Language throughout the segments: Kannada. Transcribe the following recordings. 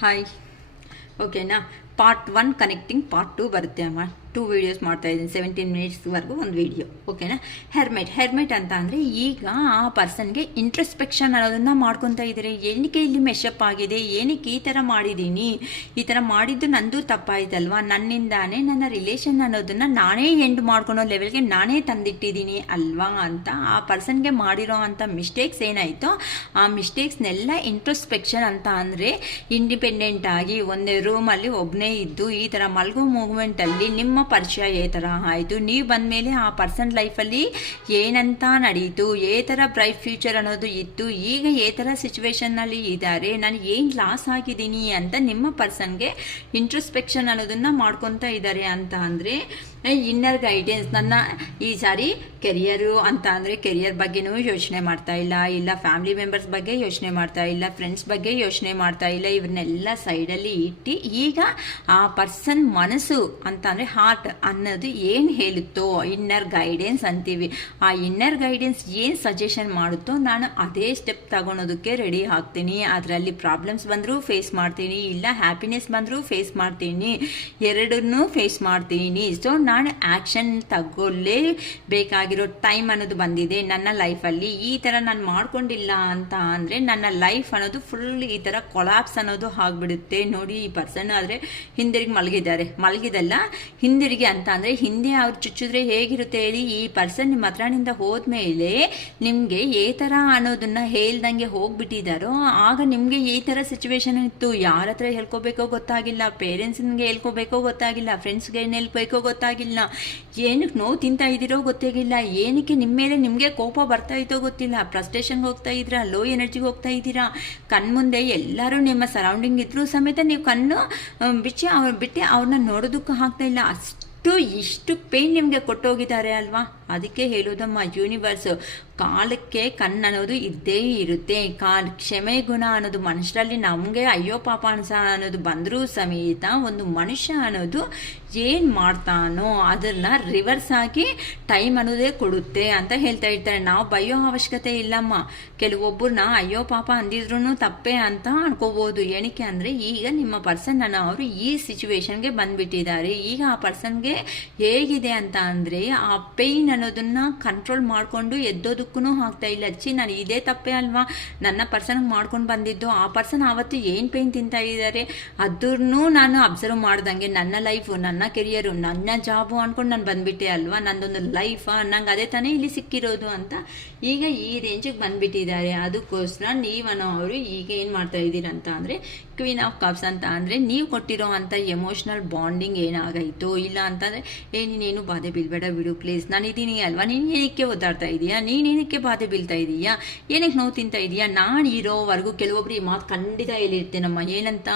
ಹಾಯ್. ಓಕೆನಾ, ಪಾರ್ಟ್ 1 ಕನೆಕ್ಟಿಂಗ್, ಪಾರ್ಟ್ 2 ಬರುತ್ತೆ ಅಮ್ಮ. 2 ವೀಡಿಯೋಸ್ ಮಾಡ್ತಾ ಇದ್ದೀನಿ, 17 ಮಿನಿಟ್ಸ್ವರೆಗೂ ಒಂದು ವೀಡಿಯೋ. ಓಕೆನಾ. ಹೆರ್ಮೆಟ್ ಅಂತ ಅಂದರೆ ಈಗ ಆ ಪರ್ಸನ್ಗೆ ಇಂಟ್ರಸ್ಪೆಕ್ಷನ್ ಅನ್ನೋದನ್ನು ಮಾಡ್ಕೊತಾ ಇದ್ದಾರೆ. ಏನಕ್ಕೆ ಇಲ್ಲಿ ಮೆಶಪ್ ಆಗಿದೆ, ಏನಕ್ಕೆ ಈ ಥರ ಮಾಡಿದ್ದೀನಿ, ಈ ಥರ ಮಾಡಿದ್ದು ನಂದು ತಪ್ಪಾಯ್ತಲ್ವಾ, ನನ್ನಿಂದಾನೇ ನನ್ನ ರಿಲೇಷನ್ ಅನ್ನೋದನ್ನು ನಾನೇ ಎಂಡ್ ಮಾಡ್ಕೊಳೋ ಲೆವೆಲ್ಗೆ ನಾನೇ ತಂದಿಟ್ಟಿದ್ದೀನಿ ಅಲ್ವಾ ಅಂತ ಆ ಪರ್ಸನ್ಗೆ ಮಾಡಿರೋ ಅಂಥ ಮಿಸ್ಟೇಕ್ಸ್ ಏನಾಯಿತೋ ಆ ಮಿಸ್ಟೇಕ್ಸ್ನೆಲ್ಲ ಇಂಟ್ರಸ್ಪೆಕ್ಷನ್ ಅಂತ ಅಂದರೆ ಇಂಡಿಪೆಂಡೆಂಟ್ ಆಗಿ ಒಂದೇ ರೂಮಲ್ಲಿ ಒಬ್ಬನೇ ಇದ್ದು ಈ ಥರ ಮಲ್ಗೋ ಮೂವ್ಮೆಂಟಲ್ಲಿ ನಿಮ್ಮ ಪರಿಚಯ ಈ ಥರ ಆಯಿತು. ನೀವು ಬಂದಮೇಲೆ ಆ ಪರ್ಸನ್ ಲೈಫಲ್ಲಿ ಏನಂತ ನಡೀತು, ಏ ಥರ ಬ್ರೈಟ್ ಫ್ಯೂಚರ್ ಅನ್ನೋದು ಇತ್ತು, ಈಗ ಏ ಥರ ಸಿಚುವೇಶನ್ನಲ್ಲಿ ಇದ್ದಾರೆ, ನಾನು ಏನು ಲಾಸ್ ಆಗಿದ್ದೀನಿ ಅಂತ ನಿಮ್ಮ ಪರ್ಸನ್ಗೆ ಇಂಟ್ರಸ್ಪೆಕ್ಷನ್ ಅನ್ನೋದನ್ನು ಮಾಡ್ಕೊತಾ ಇದ್ದಾರೆ. ಅಂತ ಅಂದರೆ ಇನ್ನರ್ ಗೈಡೆನ್ಸ್, ನನ್ನ ಈ ಸಾರಿ ಕೆರಿಯರು ಅಂತ ಅಂದರೆ ಕೆರಿಯರ್ ಬಗ್ಗೆನೂ ಯೋಚನೆ ಮಾಡ್ತಾ ಇಲ್ಲ ಫ್ಯಾಮಿಲಿ ಮೆಂಬರ್ಸ್ ಬಗ್ಗೆ ಯೋಚನೆ ಮಾಡ್ತಾ ಇಲ್ಲ, ಫ್ರೆಂಡ್ಸ್ ಬಗ್ಗೆ ಯೋಚನೆ ಮಾಡ್ತಾ ಇಲ್ಲ, ಇವ್ರನ್ನೆಲ್ಲ ಸೈಡಲ್ಲಿ ಇಟ್ಟು ಈಗ ಆ ಪರ್ಸನ್ ಮನಸ್ಸು ಅಂತ ಅಂದರೆ ಹಾರ್ಟ್ ಅನ್ನೋದು ಏನು ಹೇಳುತ್ತೋ ಇನ್ನರ್ ಗೈಡೆನ್ಸ್ ಅಂತೀವಿ. ಆ ಇನ್ನರ್ ಗೈಡೆನ್ಸ್ ಏನು ಸಜೆಷನ್ ಮಾಡುತ್ತೋ ನಾನು ಅದೇ ಸ್ಟೆಪ್ ತಗೊಳೋದಕ್ಕೆ ರೆಡಿ ಆಗ್ತೀನಿ. ಅದರಲ್ಲಿ ಪ್ರಾಬ್ಲಮ್ಸ್ ಬಂದರೂ ಫೇಸ್ ಮಾಡ್ತೀನಿ, ಇಲ್ಲ ಹ್ಯಾಪಿನೆಸ್ ಬಂದರೂ ಫೇಸ್ ಮಾಡ್ತೀನಿ, ಎರಡನ್ನೂ ಫೇಸ್ ಮಾಡ್ತೀನಿ. ಸೊ ನಾನು ಆ್ಯಕ್ಷನ್ ತಗೊಳ್ಳೇಬೇಕಾಗಿರೋ ಟೈಮ್ ಅನ್ನೋದು ಬಂದಿದೆ ನನ್ನ ಲೈಫಲ್ಲಿ. ಈ ಥರ ನಾನು ಮಾಡ್ಕೊಂಡಿಲ್ಲ ಅಂತ ಅಂದರೆ ನನ್ನ ಲೈಫ್ ಅನ್ನೋದು ಫುಲ್ ಈ ಥರ ಕೊಲಾಪ್ಸ್ ಅನ್ನೋದು ಆಗಿಬಿಡುತ್ತೆ. ನೋಡಿ, ಈ ಪರ್ಸನ್ ಆದರೆ ಹಿಂದಿರುಗಿ ಮಲಗಿದಲ್ಲ ಹಿಂದಿರುಗಿ ಅಂತ ಅಂದರೆ ಹಿಂದೆ ಅವ್ರು ಚುಚ್ಚಿದ್ರೆ ಹೇಗಿರುತ್ತೆ ಹೇಳಿ. ಈ ಪರ್ಸನ್ ನಿಮ್ಮ ಹತ್ರನಿಂದ ಹೋದ್ಮೇಲೆ ನಿಮಗೆ ಏ ಥರ ಅನ್ನೋದನ್ನು ಹೇಳ್ದಂಗೆ ಹೋಗ್ಬಿಟ್ಟಿದ್ದಾರೋ ಆಗ ನಿಮಗೆ ಈ ಥರ ಸಿಚುವೇಶನ್ ಇತ್ತು. ಯಾರ ಹತ್ರ ಹೇಳ್ಕೋಬೇಕೋ ಗೊತ್ತಾಗಿಲ್ಲ, ಪೇರೆಂಟ್ಸ್ಗೆ ಹೇಳ್ಕೋಬೇಕೋ ಗೊತ್ತಾಗಿಲ್ಲ, ಫ್ರೆಂಡ್ಸ್ಗೆ ಏನು ಹೇಳ್ಬೇಕೋ ಗೊತ್ತಾಗಿಲ್ಲ, ಏನಕ್ಕೆ ನೋವು ತಿಂತಾ ಇದ್ದೀರೋ ಗೊತ್ತಾಗಿಲ್ಲ, ಏನಕ್ಕೆ ನಿಮ್ಮ ಮೇಲೆ ನಿಮಗೆ ಕೋಪ ಬರ್ತಾ ಇತ್ತೋ ಗೊತ್ತಿಲ್ಲ, ಫ್ರಸ್ಟ್ರೇಷನ್ಗೆ ಹೋಗ್ತಾ ಇದ್ದೀರಾ, ಲೋ ಎನರ್ಜಿಗೆ ಹೋಗ್ತಾ ಇದ್ದೀರಾ. ಕಣ್ಮುಂದೆ ಎಲ್ಲರೂ ನಿಮ್ಮ ಸರೌಂಡಿಂಗ್ ಇದ್ರೂ ಸಮೇತ ನೀವು ಕಣ್ಣು ಬಿಟ್ಟು ಅವ್ರನ್ನ ನೋಡೋದಕ್ಕೂ ಆಗ್ತಾ ಇಲ್ಲ. ಇಷ್ಟು ಪೇನ್ ನಿಮಗೆ ಕೊಟ್ಟೋಗಿದ್ದಾರೆ ಅಲ್ವಾ. ಅದಕ್ಕೆ ಹೇಳೋದಮ್ಮ, ಯೂನಿವರ್ಸ್ ಕಾಲಕ್ಕೆ ಕಣ್ಣು ಅನ್ನೋದು ಇದ್ದೇ ಇರುತ್ತೆ. ಕ್ಷಮೆ ಗುಣ ಅನ್ನೋದು ಮನುಷ್ಯರಲ್ಲಿ ನಮಗೆ ಅಯ್ಯೋ ಪಾಪ ಅನ್ನೋದು ಬಂದರೂ ಸಮೇತ ಒಂದು ಮನುಷ್ಯ ಅನ್ನೋದು ಏನು ಮಾಡ್ತಾನೋ ಅದನ್ನು ರಿವರ್ಸ್ ಆಗಿ ಟೈಮ್ ಅನ್ನೋದೇ ಕೊಡುತ್ತೆ ಅಂತ ಹೇಳ್ತಾ ಇರ್ತಾರೆ. ನಾವು ಬಯ್ಯೋ ಅವಶ್ಯಕತೆ ಇಲ್ಲಮ್ಮ. ಕೆಲವೊಬ್ಬರನ್ನ ಅಯ್ಯೋ ಪಾಪ ಅಂದಿದ್ರು ತಪ್ಪೇ ಅಂತ ಅನ್ಕೋಬೋದು. ಏನಕ್ಕೆ ಅಂದರೆ ಈಗ ನಿಮ್ಮ ಪರ್ಸನ್ ಅವರು ಈ ಸಿಚುವೇಶನ್ಗೆ ಬಂದ್ಬಿಟ್ಟಿದ್ದಾರೆ. ಈಗ ಆ ಪರ್ಸನ್ಗೆ ಹೇಗಿದೆ ಅಂತ ಅಂದರೆ ಆ ಪೇಯ್ನ್ ಅನ್ನೋದನ್ನ ಕಂಟ್ರೋಲ್ ಮಾಡಿಕೊಂಡು ಎದ್ದೋದಕ್ಕೂ ಆಗ್ತಾ ಇಲ್ಲ. ನಾನು ಇದೇ ತಪ್ಪೇ ಅಲ್ವಾ ನನ್ನ ಪರ್ಸನ್ಗೆ ಮಾಡ್ಕೊಂಡು ಬಂದಿದ್ದು, ಆ ಪರ್ಸನ್ ಆವತ್ತು ಏನು ಪೇಯ್ನ್ ತಿಂತಾ ಇದ್ದಾರೆ ಅದನ್ನು ನಾನು ಅಬ್ಸರ್ವ್ ಮಾಡ್ದಂಗೆ ನನ್ನ ಲೈಫು, ನನ್ನ ಕೆರಿಯರು, ನನ್ನ ಜಾಬು ಅಂದ್ಕೊಂಡು ನಾನು ಬಂದ್ಬಿಟ್ಟೆ ಅಲ್ವಾ, ನಂದೊಂದು ಲೈಫ್ ನಂಗೆ ಅದೇ ತಾನೇ ಇಲ್ಲಿ ಸಿಕ್ಕಿರೋದು ಅಂತ ಈಗ ಈ ರೇಂಜಿಗೆ ಬಂದ್ಬಿಟ್ಟಿದ್ದಾರೆ. ಅದಕ್ಕೋಸ್ಕರ ಅವರು ಈಗ ಏನು ಮಾಡ್ತಾ ಇದ್ದೀರ ಅಂತ ಅಂದರೆ ಕ್ವೀನ್ ಆಫ್ ಕಪ್ಸ್ ಅಂತ ಅಂದರೆ ನೀವು ಕೊಟ್ಟಿರೋ ಅಂಥ ಎಮೋಷ್ನಲ್ ಬಾಂಡಿಂಗ್ ಏನಾಗೈತೋ ಇಲ್ಲ ಅಂತಂದರೆ ನೀನೇನು ಬಾಧೆ ಬೀಳ್ಬೇಡ ಬಿಡು ಪ್ಲೀಸ್, ನಾನು ಇದ್ದೀನಿ ಅಲ್ವಾ, ನೀನು ಏನಕ್ಕೆ ಒದ್ದಾಡ್ತಾ ಇದೀಯಾ, ನೀನೇನಕ್ಕೆ ಬಾಧೆ ಬೀಳ್ತಾ ಇದೀಯಾ, ಏನಕ್ಕೆ ನೋವು ತಿಂತಾ ಇದೀಯಾ, ನಾನು ಇರೋವರೆಗೂ ಕೆಲವೊಬ್ರು ಈ ಮಾತು ಖಂಡಿತ ಹೇಳಿರ್ತೇನಮ್ಮ. ಏನಂತ,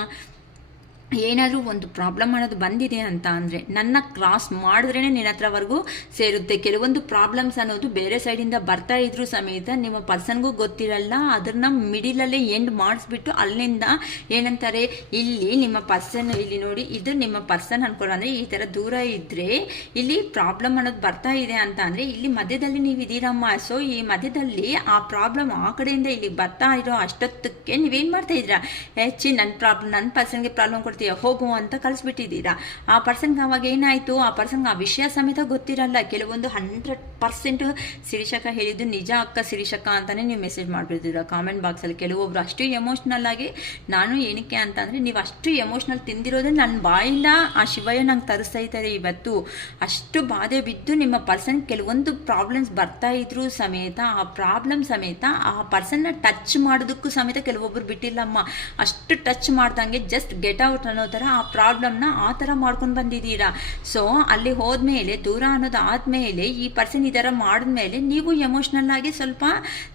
ಏನಾದರೂ ಒಂದು ಪ್ರಾಬ್ಲಮ್ ಅನ್ನೋದು ಬಂದಿದೆ ಅಂತ ಅಂದರೆ ನನ್ನ ಕ್ರಾಸ್ ಮಾಡಿದ್ರೇ ನಿನ್ನ ಹತ್ರವರೆಗೂ ಸೇರುತ್ತೆ. ಕೆಲವೊಂದು ಪ್ರಾಬ್ಲಮ್ಸ್ ಅನ್ನೋದು ಬೇರೆ ಸೈಡಿಂದ ಬರ್ತಾ ಇದ್ರೂ ಸಮೇತ ನಿಮ್ಮ ಪರ್ಸನ್ಗೂ ಗೊತ್ತಿರಲ್ಲ, ಅದನ್ನ ಮಿಡಿಲಲ್ಲೇ ಎಂಡ್ ಮಾಡಿಸ್ಬಿಟ್ಟು ಅಲ್ಲಿಂದ ಏನಂತಾರೆ, ಇಲ್ಲಿ ನಿಮ್ಮ ಪರ್ಸನ್, ಇಲ್ಲಿ ನೋಡಿ ಇದು ನಿಮ್ಮ ಪರ್ಸನ್ ಅನ್ಕೊಳ್ಳೋ ಅಂದರೆ ಈ ಥರ ದೂರ ಇದ್ದರೆ ಇಲ್ಲಿ ಪ್ರಾಬ್ಲಮ್ ಅನ್ನೋದು ಬರ್ತಾ ಇದೆ ಅಂತ ಅಂದರೆ ಇಲ್ಲಿ ಮಧ್ಯದಲ್ಲಿ ನೀವು ಇದ್ದೀರಮ್ಮ. ಸೊ ಈ ಮಧ್ಯದಲ್ಲಿ ಆ ಪ್ರಾಬ್ಲಮ್ ಆ ಕಡೆಯಿಂದ ಇಲ್ಲಿ ಬರ್ತಾ ಇರೋ ಅಷ್ಟೊತ್ತಕ್ಕೆ ನೀವೇನು ಮಾಡ್ತಾ ಇದ್ದೀರಾ, ನನ್ನ ಪರ್ಸನ್ಗೆ ಪ್ರಾಬ್ಲಮ್ ಕೊಡ್ತೀವಿ ಹೋಗು ಅಂತ ಕಳಿಸ್ಬಿಟ್ಟಿದ್ದೀರಾ. ಆ ಪರ್ಸನ್ಗೆ ಅವಾಗ ಏನಾಯಿತು, ಆ ಪರ್ಸನ್ಗೆ ಆ ವಿಷಯ ಸಮೇತ ಗೊತ್ತಿರಲ್ಲ. ಕೆಲವೊಂದು 100% ಶಿರೀಷಕ್ಕ ಹೇಳಿದ್ದು ನಿಜ ಅಕ್ಕ ಶಿರೀಷಕ್ಕ ಅಂತಾನೆ ನೀವು ಮೆಸೇಜ್ ಮಾಡಿಬಿಡ್ತೀರಾ ಕಾಮೆಂಟ್ ಬಾಕ್ಸಲ್ಲಿ. ಕೆಲವೊಬ್ರು ಅಷ್ಟು ಎಮೋಷ್ನಲ್ ಆಗಿ, ನಾನು ಏನಕ್ಕೆ ಅಂತ ಅಂದರೆ ನೀವು ಅಷ್ಟು ಎಮೋಷ್ನಲ್ ತಿಂದಿರೋದೇ ನನ್ನ ಬಾಯಿಲ್ಲ ಆ ಶಿವಯ್ಯ ನಂಗೆ ತರಿಸ್ತಾ ಇದ್ದಾರೆ ಇವತ್ತು. ಅಷ್ಟು ಬಾಧೆ ಬಿದ್ದು ನಿಮ್ಮ ಪರ್ಸನ್ ಕೆಲವೊಂದು ಪ್ರಾಬ್ಲಮ್ಸ್ ಬರ್ತಾ ಇದ್ರು ಸಮೇತ ಆ ಪ್ರಾಬ್ಲಮ್ ಸಮೇತ ಆ ಪರ್ಸನ್ನ ಟಚ್ ಮಾಡೋದಕ್ಕೂ ಸಮೇತ ಕೆಲವೊಬ್ರು ಬಿಟ್ಟಿಲ್ಲಮ್ಮ. ಅಷ್ಟು ಟಚ್ ಮಾಡ್ದಂಗೆ ಜಸ್ಟ್ ಗೆಟ್ ಔಟ್ ಅನ್ನೋ ಥರ ಆ ಪ್ರಾಬ್ಲಮ್ನ ಆ ಥರ ಮಾಡ್ಕೊಂಡು ಬಂದಿದ್ದೀರಾ. ಸೊ ಅಲ್ಲಿ ಹೋದ್ಮೇಲೆ ದೂರ ಅನ್ನೋದು ಆದಮೇಲೆ ಈ ಪರ್ಸನ್ ಈ ಥರ ಮಾಡಿದ್ಮೇಲೆ ನೀವು ಎಮೋಷ್ನಲ್ ಆಗಿ ಸ್ವಲ್ಪ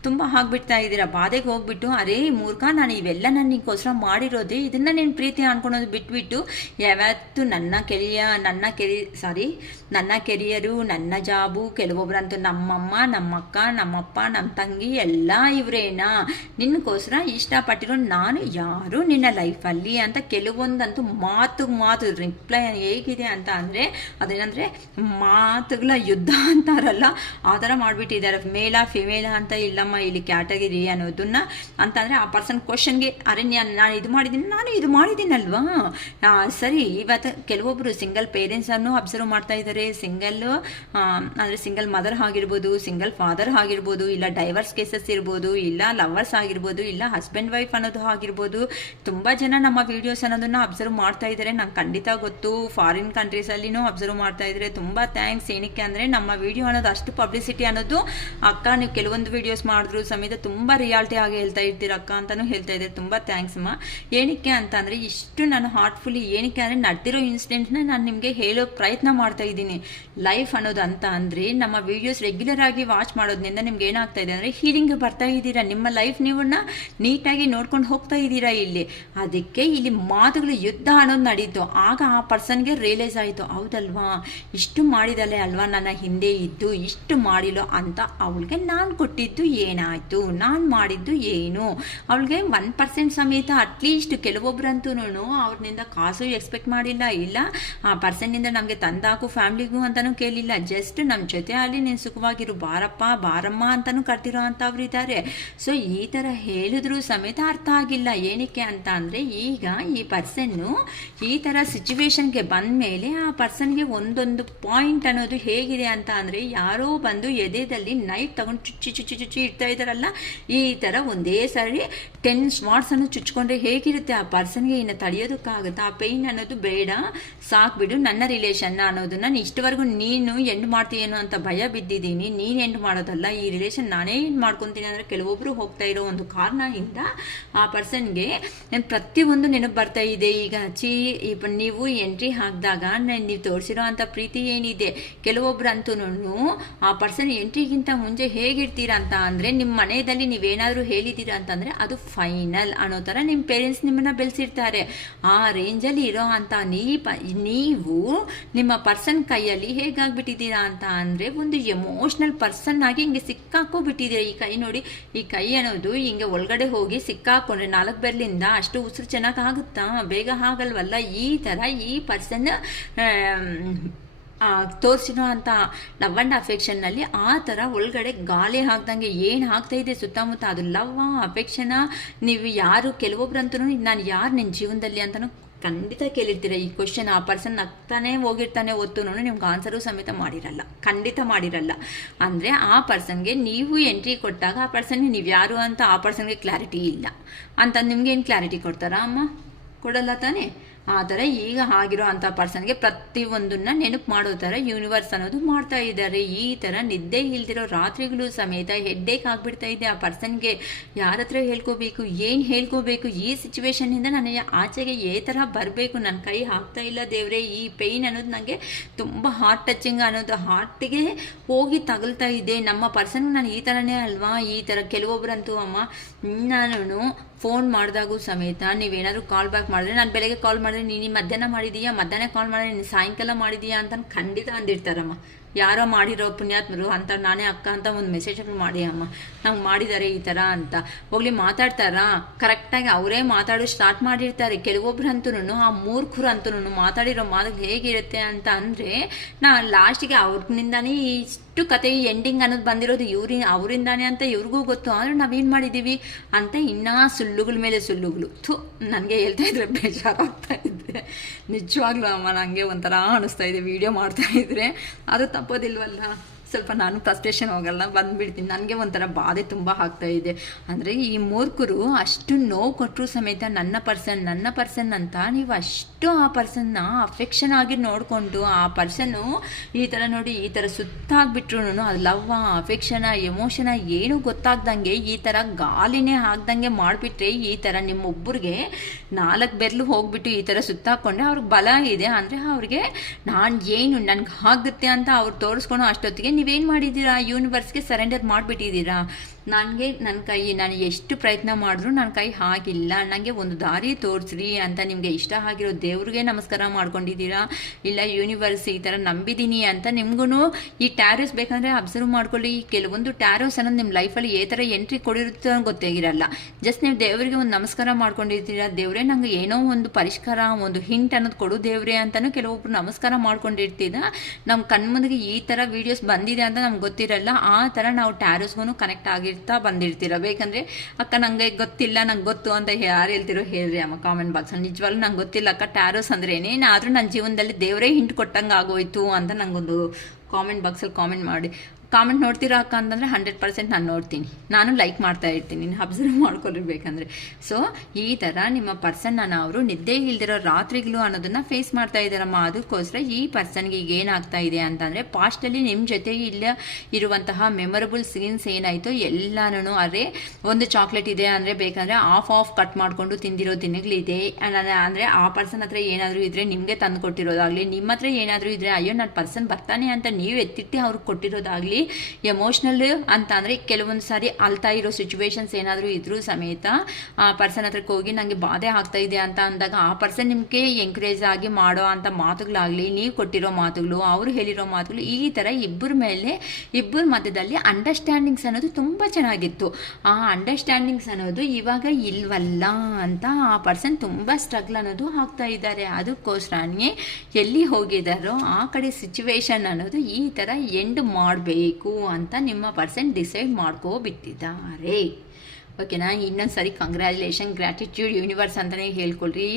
ತುಂಬ ಆಗಿಬಿಡ್ತಾ ಇದ್ದೀರಾ. ಬಾಧೆಗೆ ಹೋಗ್ಬಿಟ್ಟು ಅರೇ ಮೂರ್ಖ, ನಾನು ಇವೆಲ್ಲ ನನಗೋಸ್ಕರ ಮಾಡಿರೋದೇ, ಇದನ್ನು ನೀನು ಪ್ರೀತಿ ಅನ್ಕೊಳೋದು ಬಿಟ್ಬಿಟ್ಟು ಯಾವತ್ತು ನನ್ನ ಕೆರಿಯರು, ನನ್ನ ಜಾಬು, ಕೆಲವೊಬ್ರಂತೂ ನಮ್ಮಮ್ಮ, ನಮ್ಮಕ್ಕ, ನಮ್ಮಪ್ಪ, ನಮ್ಮ ತಂಗಿ ಎಲ್ಲ ಇವರೇನಾ, ನಿನ್ನಗೋಸ್ಕರ ಇಷ್ಟಪಟ್ಟಿರೋ ನಾನು ಯಾರು ನಿನ್ನ ಲೈಫಲ್ಲಿ ಅಂತ ಕೆಲವೊಂದು ಪರ್ಸನ್ಗಂತೂ ಮಾತು ರಿಪ್ಲೈ ಹೇಗಿದೆ ಅಂತ ಅಂದರೆ ಅದೇನಂದರೆ ಮಾತುಗಳ ಯುದ್ಧ ಅಂತಾರಲ್ಲ ಆ ಥರ ಮಾಡಿಬಿಟ್ಟಿದ್ದಾರೆ. ಮೇಲಾ ಫಿಮೇಲಾ ಅಂತ ಇಲ್ಲಮ್ಮ ಇಲ್ಲಿ ಕ್ಯಾಟಗರಿ ಅನ್ನೋದನ್ನ ಅಂತಂದರೆ ಆ ಪರ್ಸನ್ ಕ್ವಶನ್ಗೆ ಅರೆ ನಾನು ಇದು ಮಾಡಿದ್ದೀನಿ, ನಾನು ಇದು ಮಾಡಿದ್ದೀನಲ್ವಾ ಸರಿ. ಇವತ್ತು ಕೆಲವೊಬ್ಬರು ಸಿಂಗಲ್ ಪೇರೆಂಟ್ಸನ್ನು ಅಬ್ಸರ್ವ್ ಮಾಡ್ತಾ ಇದ್ದಾರೆ. ಅಂದರೆ ಸಿಂಗಲ್ ಮದರ್ ಆಗಿರ್ಬೋದು, ಸಿಂಗಲ್ ಫಾದರ್ ಆಗಿರ್ಬೋದು, ಇಲ್ಲ ಡೈವರ್ಸ್ ಕೇಸಸ್ ಇರ್ಬೋದು, ಇಲ್ಲ ಲವರ್ಸ್ ಆಗಿರ್ಬೋದು, ಇಲ್ಲ ಹಸ್ಬೆಂಡ್ ವೈಫ್ ಅನ್ನೋದು ಆಗಿರ್ಬೋದು. ತುಂಬ ಜನ ನಮ್ಮ ವೀಡಿಯೋಸ್ ಅನ್ನೋದನ್ನು ಅಬ್ಸರ್ವ್ ಮಾಡ್ತಾ ಇದ್ದಾರೆ. ನಂಗೆ ಖಂಡಿತ ಗೊತ್ತು, ಫಾರಿನ್ ಕಂಟ್ರೀಸಲ್ಲಿನೂ ಅಬ್ಸರ್ವ್ ಮಾಡ್ತಾ ಇದ್ದಾರೆ. ತುಂಬ ಥ್ಯಾಂಕ್ಸ್. ಏನಕ್ಕೆ ಅಂದರೆ ನಮ್ಮ ವಿಡಿಯೋ ಅನ್ನೋದು ಅಷ್ಟು ಪಬ್ಲಿಸಿಟಿ ಅನ್ನೋದು ಅಕ್ಕ ನೀವು ಕೆಲವೊಂದು ವೀಡಿಯೋಸ್ ಮಾಡಿದ್ರು ಸಮೇತ ತುಂಬ ರಿಯಾಲಿಟಿ ಆಗಿ ಹೇಳ್ತಾ ಇರ್ತೀರ ಅಕ್ಕ ಅಂತಲೂ ಹೇಳ್ತಾ ಇದ್ದಾರೆ. ತುಂಬ ಥ್ಯಾಂಕ್ಸ್ ಅಮ್ಮ. ಏನಕ್ಕೆ ಅಂತ ಅಂದರೆ ಇಷ್ಟು ನಾನು ಹಾರ್ಟ್ಫುಲ್ಲಿ ಏನಕ್ಕೆ ಅಂದರೆ ನಡೆದಿರೋ ಇನ್ಸಿಡೆಂಟ್ನ ನಾನು ನಿಮಗೆ ಹೇಳೋ ಪ್ರಯತ್ನ ಮಾಡ್ತಾ ಇದ್ದೀನಿ. ಲೈಫ್ ಅನ್ನೋದು ಅಂತ ಅಂದರೆ ನಮ್ಮ ವೀಡಿಯೋಸ್ ರೆಗ್ಯುಲರ್ ಆಗಿ ವಾಚ್ ಮಾಡೋದ್ರಿಂದ ನಿಮ್ಗೆ ಏನಾಗ್ತಾ ಇದೆ ಅಂದರೆ ಹೀಲಿಂಗ್ ಬರ್ತಾ ಇದ್ದೀರಾ, ನಿಮ್ಮ ಲೈಫ್ ನೀವನ್ನ ನೀಟಾಗಿ ನೋಡ್ಕೊಂಡು ಹೋಗ್ತಾ ಇದ್ದೀರಾ. ಇಲ್ಲಿ ಅದಕ್ಕೆ ಇಲ್ಲಿ ಮಾತುಗಳ ಯುದ್ಧ ಅನ್ನೋದು ನಡೀತು. ಆಗ ಆ ಪರ್ಸನ್ಗೆ ರಿಯಲೈಸ್ ಆಯಿತು, ಹೌದಲ್ವಾ ಇಷ್ಟು ಮಾಡಿದಲೆ ಅಲ್ವಾ ನನ್ನ ಹಿಂದೆ ಇದ್ದು ಇಷ್ಟು ಮಾಡಿಲ್ಲೋ ಅಂತ. ಅವಳಿಗೆ ನಾನು ಕೊಟ್ಟಿದ್ದು ಏನಾಯಿತು, ನಾನು ಮಾಡಿದ್ದು ಏನು, ಅವಳಿಗೆ 1% ಸಮೇತ ಅಟ್ಲೀಸ್ಟ್ ಕೆಲವೊಬ್ಬರಂತೂ ಅವ್ರನಿಂದ ಕಾಸು ಎಕ್ಸ್ಪೆಕ್ಟ್ ಮಾಡಿಲ್ಲ, ಇಲ್ಲ ಆ ಪರ್ಸನ್ನಿಂದ ನಮಗೆ ತಂದಾಕು ಫ್ಯಾಮ್ಲಿಗೂ ಅಂತಲೂ ಕೇಳಿಲ್ಲ. ಜಸ್ಟ್ ನಮ್ಮ ಜೊತೆ ಅಲ್ಲಿ ನೀನು ಸುಖವಾಗಿರು, ಬಾರಮ್ಮ ಅಂತಲೂ ಕರ್ತಿರೋ ಅಂಥವ್ರು ಇದ್ದಾರೆ. ಸೊ ಈ ಥರ ಹೇಳಿದ್ರು ಸಮೇತ ಅರ್ಥ ಆಗಿಲ್ಲ. ಏನಕ್ಕೆ ಅಂತ ಅಂದರೆ ಈಗ ಈ ಪರ್ಸನ್ನು ಈ ಥರ ಸಿಚುವೇಶನ್ಗೆ ಬಂದ ಮೇಲೆ ಆ ಪರ್ಸನ್ಗೆ ಒಂದೊಂದು ಪಾಯಿಂಟ್ ಅನ್ನೋದು ಹೇಗಿದೆ ಅಂತ ಅಂದರೆ ಯಾರೋ ಬಂದು ಎದೆದಲ್ಲಿ ನೈಫ್ ತಗೊಂಡು ಚುಚ್ಚಿ ಇಡ್ತಾ ಇದ್ದಾರಲ್ಲ, ಈ ಥರ ಒಂದೇ ಸಾರಿ 10 ಸ್ವಾಟ್ಸ್ ಅನ್ನು ಚುಚ್ಕೊಂಡ್ರೆ ಹೇಗಿರುತ್ತೆ ಆ ಪರ್ಸನ್ಗೆ. ಇನ್ನು ತಡೆಯೋದಕ್ಕಾಗುತ್ತೆ ಆ ಪೇಯ್ನ್ ಅನ್ನೋದು. ಬೇಡ ಸಾಕ್ಬಿಡು ನನ್ನ ರಿಲೇಷನ್ನ ಅನ್ನೋದನ್ನ ಇಷ್ಟವರೆಗೂ ನೀನು ಎಂಡ್ ಮಾಡ್ತೀಯೇನೋ ಅಂತ ಭಯ ಬಿದ್ದಿದ್ದೀನಿ. ನೀನು ಎಂಡ್ ಮಾಡೋದಲ್ಲ, ಈ ರಿಲೇಷನ್ ನಾನೇ ಎಂಡ್ ಮಾಡ್ಕೊತೀನಿ ಅಂದರೆ ಕೆಲವೊಬ್ಬರು ಹೋಗ್ತಾ ಇರೋ ಒಂದು ಕಾರಣದಿಂದ ಆ ಪರ್ಸನ್ಗೆ ಪ್ರತಿಯೊಂದು ನೆನಪು ಬರ್ತಾ ಇದೆ. ಈಗ ನೀವು ಎಂಟ್ರಿ ಹಾಕಿದಾಗ ನೀವು ತೋರಿಸಿರೋ ಅಂಥ ಪ್ರೀತಿ ಏನಿದೆ, ಕೆಲವೊಬ್ರು ಅಂತೂ ಆ ಪರ್ಸನ್ ಎಂಟ್ರಿಗಿಂತ ಮುಂಚೆ ಹೇಗಿರ್ತೀರಾ ಅಂತ ಅಂದರೆ ನಿಮ್ಮ ಮನೆಯಲ್ಲಿ ನೀವೇನಾದರೂ ಹೇಳಿದ್ದೀರಾ ಅಂತಂದರೆ ಅದು ಫೈನಲ್ ಅನ್ನೋ ಥರ ನಿಮ್ಮ ಪೇರೆಂಟ್ಸ್ ನಿಮ್ಮನ್ನು ಬೆಳೆಸಿರ್ತಾರೆ. ಆ ರೇಂಜಲ್ಲಿ ಇರೋ ಅಂಥ ನೀವು ನಿಮ್ಮ ಪರ್ಸನ್ ಕೈಯಲ್ಲಿ ಹೇಗಾಗ್ಬಿಟ್ಟಿದ್ದೀರಾ ಅಂತ ಅಂದರೆ ಒಂದು ಎಮೋಷ್ನಲ್ ಪರ್ಸನ್ ಆಗಿ ಹಿಂಗೆ ಸಿಕ್ಕಾಕೋಬಿಟ್ಟಿದ್ದೀರಾ. ಈ ಕೈ ನೋಡಿ, ಈ ಕೈ ಅನ್ನೋದು ಹಿಂಗೆ ಒಳಗಡೆ ಹೋಗಿ ಸಿಕ್ಕಾಕೊಂಡ್ರೆ 4 ಬೆರಳಿಂದ ಅಷ್ಟು ಉಸಿರು ಚೆನ್ನಾಗಿ ಆಗುತ್ತಾ? ಬೇಗ ಆಗಲ್ವಲ್ಲ. ಈ ಥರ ಈ ಪರ್ಸನ್ ತೋರಿಸಿರೋ ಅಂಥ ಲವ್ ಆ್ಯಂಡ್ ಅಫೆಕ್ಷನ್ನಲ್ಲಿ ಆ ಥರ ಒಳಗಡೆ ಗಾಳಿ ಹಾಕ್ದಂಗೆ ಏನು ಆಗ್ತಾ ಇದೆ ಸುತ್ತಮುತ್ತ, ಅದು ಲವ್ ಅಫೆಕ್ಷನ. ನೀವು ಯಾರು ಕೆಲವೊಬ್ರಂತೂ ನಾನು ಯಾರು ನಿನ್ನ ಜೀವನದಲ್ಲಿ ಅಂತಲೂ ಖಂಡಿತ ಕೇಳಿರ್ತೀರ ಈ ಕ್ವಶನ್. ಆ ಪರ್ಸನ್ ನಗ್ತಾನೆ ಹೋಗಿರ್ತಾನೆ ಹೊತ್ತು ನಿಮ್ಗೆ ಆನ್ಸರು ಸಮೇತ ಮಾಡಿರಲ್ಲ, ಖಂಡಿತ ಮಾಡಿರಲ್ಲ. ಅಂದರೆ ಆ ಪರ್ಸನ್ಗೆ ನೀವು ಎಂಟ್ರಿ ಕೊಟ್ಟಾಗ ಆ ಪರ್ಸನ್ಗೆ ನೀವು ಯಾರು ಅಂತ ಆ ಪರ್ಸನ್ಗೆ ಕ್ಲಾರಿಟಿ ಇಲ್ಲ ಅಂತ ನಿಮ್ಗೆ ಏನು ಕ್ಲಾರಿಟಿ ಕೊಡ್ತಾರಾ ಅಮ್ಮ? ಕೊಡಲ್ಲ ತಾನೇ. ಆ ಥರ ಈಗ ಆಗಿರೋ ಅಂಥ ಪರ್ಸನ್ಗೆ ಪ್ರತಿಯೊಂದನ್ನು ನೆನಪು ಮಾಡೋ ಥರ ಯೂನಿವರ್ಸ್ ಅನ್ನೋದು ಮಾಡ್ತಾ ಇದ್ದಾರೆ. ಈ ಥರ ನಿದ್ದೆ ಇಲ್ದಿರೋ ರಾತ್ರಿಗಳು ಸಮೇತ ಹೆಡ್ಡೇಕ್ ಆಗಿಬಿಡ್ತಾ ಇದೆ ಆ ಪರ್ಸನ್ಗೆ. ಯಾರ ಹತ್ರ ಹೇಳ್ಕೋಬೇಕು, ಏನು ಹೇಳ್ಕೋಬೇಕು, ಈ ಸಿಚುವೇಶನ್ನಿಂದ ನನಗೆ ಆಚೆಗೆ ಥರ ಬರಬೇಕು, ನನ್ನ ಕೈ ಆಗ್ತಾ ಇಲ್ಲ ದೇವ್ರೆ. ಈ ಪೇಯ್ನ್ ಅನ್ನೋದು ನನಗೆ ತುಂಬ ಹಾರ್ಟ್ ಟಚಿಂಗ್ ಅನ್ನೋದು ಹಾರ್ಟಿಗೆ ಹೋಗಿ ತಗಲ್ತಾ ಇದೆ. ನಮ್ಮ ಪರ್ಸನ್ಗೆ ನಾನು ಈ ಥರನೇ ಅಲ್ವಾ. ಈ ಥರ ಕೆಲವೊಬ್ಬರಂತೂ ಅಮ್ಮ ನಾನು ಫೋನ್ ಮಾಡಿದಾಗೂ ಸಮೇತ ನೀವೇನಾದರೂ ಕಾಲ್ ಬ್ಯಾಕ್ ಮಾಡಿದ್ರೆ, ನಾನು ಬೆಳಗ್ಗೆ ಕಾಲ್ ಮಾಡಿದ್ರೆ ನೀನು ಮಧ್ಯಾಹ್ನ ಮಾಡಿದೀಯಾ, ಮಧ್ಯಾಹ್ನ ಕಾಲ್ ಮಾಡಿದ್ರೆ ನೀನು ಸಾಯಂಕಾಲ ಮಾಡಿದೀಯಾ ಅಂತ ಖಂಡಿತ ಅಂದಿರ್ತಾರಮ್ಮ. ಯಾರೋ ಮಾಡಿರೋ ಪುಣ್ಯಾತ್ಮರು ಅಂತ ನಾನೇ ಅಕ್ಕ ಅಂತ ಒಂದು ಮೆಸೇಜನ್ನು ಮಾಡಿ ಅಮ್ಮ ನಂಗೆ ಮಾಡಿದ್ದಾರೆ ಈ ಥರ ಅಂತ ಹೋಗ್ಲಿ ಮಾತಾಡ್ತಾರಾ? ಕರೆಕ್ಟಾಗಿ ಅವರೇ ಮಾತಾಡೋ ಸ್ಟಾರ್ಟ್ ಮಾಡಿರ್ತಾರೆ. ಕೆಲವೊಬ್ರು ಅಂತೂ ಆ ಮೂರ್ಖರು ಅಂತೂ ಮಾತಾಡಿರೋ ಮಾತು ಹೇಗಿರುತ್ತೆ ಅಂತ ಅಂದರೆ ಲಾಸ್ಟಿಗೆ ಅವ್ರಿಂದಾನೇ ಇಷ್ಟು ಕತೆ ಎಂಡಿಂಗ್ ಅನ್ನೋದು ಬಂದಿರೋದು ಅವರಿಂದಾನೇ ಅಂತ ಇವ್ರಿಗೂ ಗೊತ್ತು. ಆದರೆ ನಾವೇನು ಮಾಡಿದ್ದೀವಿ ಅಂತ ಇನ್ನೂ ಸುಳ್ಳುಗಳ ಮೇಲೆ ಸುಳ್ಳುಗಳು. ನನಗೆ ಹೇಳ್ತಾ ಇದ್ರೆ ಬೇಜಾರಾಗ್ತಾ ಇದ್ದೆ ನಿಜವಾಗ್ಲೂ ಅಮ್ಮ. ನನಗೆ ಒಂಥರ ಅನಿಸ್ತಾ ಇದೆ ವಿಡಿಯೋ ಮಾಡ್ತಾ ಇದ್ರೆ. ಅದು ತಪ್ಪೋದಿಲ್ವಲ್ಲ, ಸ್ವಲ್ಪ ನಾನು ಫ್ರಸ್ಟ್ರೇಷನ್ ಹೋಗಲ್ಲ, ಬಂದುಬಿಡ್ತೀನಿ. ನನಗೆ ಒಂಥರ ಬಾಧೆ ತುಂಬ ಆಗ್ತಾ ಇದೆ. ಅಂದರೆ ಈ ಮೂರ್ಖರು ಅಷ್ಟು ನೋವು ಕೊಟ್ಟರು ಸಮೇತ ನನ್ನ ಪರ್ಸನ್ ಅಂತ ನೀವು ಅಷ್ಟು ಆ ಪರ್ಸನ್ನ ಅಫೆಕ್ಷನ್ ಆಗಿ ನೋಡಿಕೊಂಡು ಆ ಪರ್ಸನ್ನು ಈ ಥರ ನೋಡಿ ಈ ಥರ ಸುತ್ತಾಗ್ಬಿಟ್ರು ಅದು ಲವ್ ಅಫೆಕ್ಷನ ಎಮೋಷನ ಏನು ಗೊತ್ತಾಗ್ದಂಗೆ ಈ ಥರ ಗಾಲಿನೇ ಆಗ್ದಂಗೆ ಮಾಡಿಬಿಟ್ರೆ ಈ ಥರ ನಿಮ್ಮೊಬ್ಬರಿಗೆ 4 ಬೆರಳು ಹೋಗ್ಬಿಟ್ಟು ಈ ಥರ ಸುತ್ತಾಕೊಂಡ್ರೆ ಅವ್ರಿಗೆ ಬಲ ಇದೆ ಅಂದರೆ ಅವ್ರಿಗೆ ನಾನು ಏನು ನನಗೆ ಆಗುತ್ತೆ ಅಂತ ಅವ್ರು ತೋರಿಸ್ಕೊಳೋ ಅಷ್ಟೊತ್ತಿಗೆ ನೀವೇನು ಮಾಡಿದ್ದೀರಾ? ಯೂನಿವರ್ಸ್ಗೆ ಸರೆಂಡರ್ ಮಾಡಿಬಿಟ್ಟಿದ್ದೀರಾ. ನಾನು ಎಷ್ಟು ಪ್ರಯತ್ನ ಮಾಡಿದ್ರು ನನ್ನ ಕೈ ಆಗಿಲ್ಲ, ನನಗೆ ಒಂದು ದಾರಿ ತೋರಿಸ್ರಿ ಅಂತ ನಿಮಗೆ ಇಷ್ಟ ಆಗಿರೋ ದೇವ್ರಿಗೆ ನಮಸ್ಕಾರ ಮಾಡ್ಕೊಂಡಿದ್ದೀರಾ, ಇಲ್ಲ ಯೂನಿವರ್ಸ್ ಈ ಥರ ನಂಬಿದ್ದೀನಿ ಅಂತ ನಿಮ್ಗೂ ಈ ಟ್ಯಾರೋಸ್ ಬೇಕಂದರೆ ಅಬ್ಸರ್ವ್ ಮಾಡ್ಕೊಳ್ಳಿ. ಕೆಲವೊಂದು ಟ್ಯಾರೋಸ್ ಅನ್ನೋದು ನಿಮ್ಮ ಲೈಫಲ್ಲಿ ಯಾವ ಥರ ಎಂಟ್ರಿ ಕೊಡಿರುತ್ತೆ ಅಂತ ಗೊತ್ತೇ ಇರಲ್ಲ. ಜಸ್ಟ್ ನೀವು ದೇವರಿಗೆ ಒಂದು ನಮಸ್ಕಾರ ಮಾಡ್ಕೊಂಡಿರ್ತೀರಾ, ದೇವರೇ ನಂಗೆ ಏನೋ ಒಂದು ಪರಿಷ್ಕಾರ, ಒಂದು ಹಿಂಟ್ ಅನ್ನೋದು ಕೊಡು ದೇವ್ರೆ ಅಂತಲೂ ಕೆಲವೊಬ್ರು ನಮಸ್ಕಾರ ಮಾಡ್ಕೊಂಡಿರ್ತೀರ. ನಮ್ಮ ಕಣ್ಮುಂದಿಗೆ ಈ ಥರ ವೀಡಿಯೋಸ್ ಬಂದಿದೆ ಅಂತ ನಮ್ಗೆ ಗೊತ್ತಿರಲ್ಲ. ಆ ಥರ ನಾವು ಟ್ಯಾರೋಸ್ಗೂ ಕನೆಕ್ಟ್ ಆಗಿರ್ತಾ ಬಂದಿರ್ತೀರ. ಬೇಕಂದರೆ ಅಕ್ಕ ನಂಗೆ ಗೊತ್ತಿಲ್ಲ, ನಂಗೆ ಗೊತ್ತು ಅಂತ ಯಾರು ಹೇಳ್ತಿರೋ ಹೇಳ್ರಿ ಅಮ್ಮ ಕಾಮೆಂಟ್ ಬಾಕ್ಸಲ್ಲಿ. ನಿಜವಾಗ್ಲೂ ನಂಗೆ ಗೊತ್ತಿಲ್ಲ ಅಕ್ಕ ಟ್ಯಾರೋಸ್ ಅಂದ್ರೆ ಏನೇನಾದರೂ ನನ್ನ ಜೀವನದಲ್ಲಿ ದೇವರೇ ಹಿಂಟ್ ಕೊಟ್ಟಂಗೆ ಆಗೋಯ್ತು ಅಂತ ನಂಗೊಂದು ಕಾಮೆಂಟ್ ಬಾಕ್ಸಲ್ಲಿ ಕಾಮೆಂಟ್ ಮಾಡಿ. ಕಾಮೆಂಟ್ ನೋಡ್ತೀರಾ ಅಕ್ಕ ಅಂತಂದರೆ 100% ನಾನು ನೋಡ್ತೀನಿ, ನಾನು ಲೈಕ್ ಮಾಡ್ತಾ ಇರ್ತೀನಿ, ಅಬ್ಸರ್ವ್ ಮಾಡ್ಕೊಂಡಿರ್ಬೇಕಂದ್ರೆ. ಸೊ ಈ ಥರ ನಿಮ್ಮ ಪರ್ಸನ್ನ ಅವರು ನಿದ್ದೆ ಇಲ್ದಿರೋ ರಾತ್ರಿಗಳು ಅನ್ನೋದನ್ನು ಫೇಸ್ ಮಾಡ್ತಾ ಇದ್ದಾರಮ್ಮ. ಅದಕ್ಕೋಸ್ಕರ ಈ ಪರ್ಸನ್ಗೆ ಈಗ ಏನಾಗ್ತಾ ಇದೆ ಅಂತಂದರೆ, ಪಾಸ್ಟಲ್ಲಿ ನಿಮ್ಮ ಜೊತೆ ಇಲ್ಲ ಇರುವಂತಹ ಮೆಮೊರಬಲ್ ಸೀನ್ಸ್ ಏನಾಯಿತು ಎಲ್ಲನೂ, ಅರೆ ಒಂದು ಚಾಕ್ಲೇಟ್ ಇದೆ ಅಂದರೆ ಬೇಕಂದರೆ ಆಫ್ ಕಟ್ ಮಾಡಿಕೊಂಡು ತಿಂದಿರೋ ದಿನಗಳಿದೆ ಅಂದರೆ ಆ ಪರ್ಸನ್ ಹತ್ರ ಏನಾದರೂ ಇದ್ದರೆ ನಿಮಗೆ ತಂದು ಕೊಟ್ಟಿರೋದಾಗಲಿ, ನಿಮ್ಮ ಹತ್ರ ಏನಾದರೂ ಇದ್ದರೆ ಅಯ್ಯೋ ನನ್ನ ಪರ್ಸನ್ ಬರ್ತಾನೆ ಅಂತ ನೀವು ಎತ್ತಿಟ್ಟು ಅವ್ರಿಗೆ ಕೊಟ್ಟಿರೋದಾಗಲಿ. ಎಮೋಷ್ನಲ್ ಅಂತ ಅಂದರೆ ಕೆಲವೊಂದು ಸಾರಿ ಅಳ್ತಾ ಇರೋ ಸಿಚುವೇಶನ್ಸ್ ಏನಾದರೂ ಇದ್ರೂ ಸಮೇತ ಆ ಪರ್ಸನ್ ಹತ್ರಕ್ಕೆ ಹೋಗಿ ನನಗೆ ಬಾಧೆ ಆಗ್ತಾ ಇದೆ ಅಂತ ಅಂದಾಗ ಆ ಪರ್ಸನ್ ನಿಮಗೆ ಎಂಕರೇಜ್ ಆಗಿ ಮಾಡೋ ಅಂಥ ಮಾತುಗಳಾಗಲಿ, ನೀವು ಕೊಟ್ಟಿರೋ ಮಾತುಗಳು, ಅವರು ಹೇಳಿರೋ ಮಾತುಗಳು, ಈ ಥರ ಇಬ್ಬರ ಮಧ್ಯದಲ್ಲಿ ಅಂಡರ್ಸ್ಟ್ಯಾಂಡಿಂಗ್ಸ್ ಅನ್ನೋದು ತುಂಬ ಚೆನ್ನಾಗಿತ್ತು. ಆ ಅಂಡರ್ಸ್ಟ್ಯಾಂಡಿಂಗ್ಸ್ ಅನ್ನೋದು ಇವಾಗ ಇಲ್ವಲ್ಲ ಅಂತ ಆ ಪರ್ಸನ್ ತುಂಬ ಸ್ಟ್ರಗಲ್ ಅನ್ನೋದು ಆಗ್ತಾ ಇದ್ದಾರೆ. ಅದಕ್ಕೋಸ್ಕರನೇ ಎಲ್ಲಿ ಹೋಗಿದ್ದಾರೋ ಆ ಕಡೆ ಸಿಚುವೇಶನ್ ಅನ್ನೋದು ಈ ಥರ ಎಂಡ್ ಮಾಡಬೇಕು ಅಂತ ನಿಮ್ಮ ಪರ್ಸನ್ ಡಿಸೈಡ್ ಮಾಡ್ಕೋಬಿಟ್ಟಿದ್ದಾರೆ. ಓಕೆನಾ? ಇನ್ನೊಂದು ಸರಿ ಕಂಗ್ರ್ಯಾಚುಲೇಷನ್, ಗ್ರ್ಯಾಟಿಟ್ಯೂಡ್ ಯೂನಿವರ್ಸ್ ಅಂತಲೇ ಹೇಳ್ಕೊಳ್ರಿ.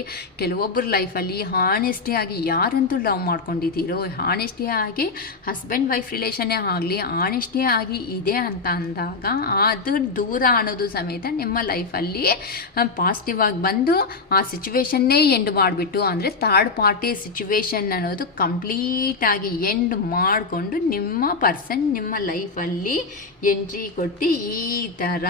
ಕೆಲವೊಬ್ಬರ ಲೈಫಲ್ಲಿ ಹಾನೆಸ್ಟಿಯಾಗಿ ಯಾರಂತೂ ಲವ್ ಮಾಡ್ಕೊಂಡಿದ್ದೀರೋ, ಹಾನೆಸ್ಟಿಯಾಗಿ ಹಸ್ಬೆಂಡ್ ವೈಫ್ ರಿಲೇಷನ್ನೇ ಆಗಲಿ ಹಾನೆಸ್ಟಿಯಾಗಿ ಇದೆ ಅಂತ ಅಂದಾಗ ಅದು ದೂರ ಅನ್ನೋದು ಸಮೇತ ನಿಮ್ಮ ಲೈಫಲ್ಲಿ ಪಾಸಿಟಿವ್ ಆಗಿ ಬಂದು ಆ ಸಿಚುವೇಶನ್ನೇ ಎಂಡ್ ಮಾಡಿಬಿಟ್ಟು, ಅಂದರೆ ಥರ್ಡ್ ಪಾರ್ಟಿ ಸಿಚುವೇಶನ್ ಅನ್ನೋದು ಕಂಪ್ಲೀಟಾಗಿ ಎಂಡ್ ಮಾಡಿಕೊಂಡು ನಿಮ್ಮ ಪರ್ಸನ್ ನಿಮ್ಮ ಲೈಫಲ್ಲಿ ಎಂಟ್ರಿ ಕೊಟ್ಟು ಈ ಥರ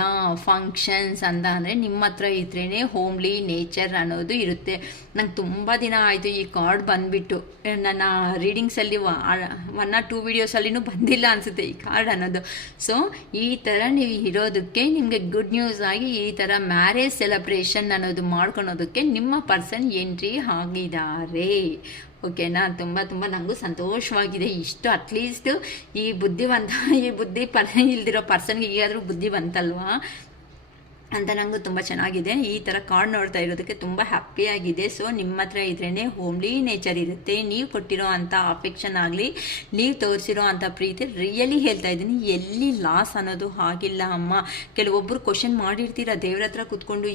ಫಂಕ್ಷನ್ಸ್ ಅಂತ ಅಂದರೆ ನಿಮ್ಮ ಹತ್ರ ಇದ್ರೇ ಹೋಮ್ಲಿ ನೇಚರ್ ಅನ್ನೋದು ಇರುತ್ತೆ. ನಂಗೆ ತುಂಬ ದಿನ ಆಯಿತು ಈ ಕಾರ್ಡ್ ಬಂದುಬಿಟ್ಟು, ನನ್ನ ರೀಡಿಂಗ್ಸಲ್ಲಿ 1 or 2 ವೀಡಿಯೋಸಲ್ಲಿನೂ ಬಂದಿಲ್ಲ ಅನಿಸುತ್ತೆ ಈ ಕಾರ್ಡ್ ಅನ್ನೋದು. ಸೊ ಈ ಥರ ನೀವು ಇರೋದಕ್ಕೆ ನಿಮಗೆ ಗುಡ್ ನ್ಯೂಸ್ ಆಗಿ ಈ ಥರ ಮ್ಯಾರೇಜ್ ಸೆಲೆಬ್ರೇಷನ್ ಅನ್ನೋದು ಮಾಡ್ಕೊಳೋದಕ್ಕೆ ನಿಮ್ಮ ಪರ್ಸನ್ ಎಂಟ್ರಿ ಆಗಿದ್ದಾರೆ. ಓಕೆನಾ? ತುಂಬ ನನಗೂ ಸಂತೋಷವಾಗಿದೆ. ಇಷ್ಟು ಅಟ್ಲೀಸ್ಟ್ ಈ ಬುದ್ಧಿ ಇಲ್ದಿರೋ ಪರ್ಸನ್ಗೆ ಈಗಾದರೂ ಬುದ್ಧಿ ಬಂತಲ್ವಾ ಅಂತ ನನಗೂ ತುಂಬ ಚೆನ್ನಾಗಿದೆ. ಈ ಥರ ಕಾರ್ಡ್ ನೋಡ್ತಾ ಇರೋದಕ್ಕೆ ತುಂಬ ಹ್ಯಾಪಿಯಾಗಿದೆ. ಸೊ ನಿಮ್ಮ ಹತ್ರ ಇದ್ರೇ ಹೋಮ್ಲಿ ನೇಚರ್ ಇರುತ್ತೆ. ನೀವು ಕೊಟ್ಟಿರೋ ಅಂಥ ಅಫೆಕ್ಷನ್ ಆಗಲಿ, ನೀವು ತೋರಿಸಿರೋ ಅಂಥ ಪ್ರೀತಿ, ರಿಯಲಿ ಹೇಳ್ತಾ ಇದ್ದೀನಿ, ಎಲ್ಲಿ ಲಾಸ್ ಅನ್ನೋದು ಆಗಿಲ್ಲ ಅಮ್ಮ. ಕೆಲವೊಬ್ಬರು ಕ್ವಶನ್ ಮಾಡಿರ್ತೀರ ದೇವ್ರ ಹತ್ರ ಕೂತ್ಕೊಂಡು,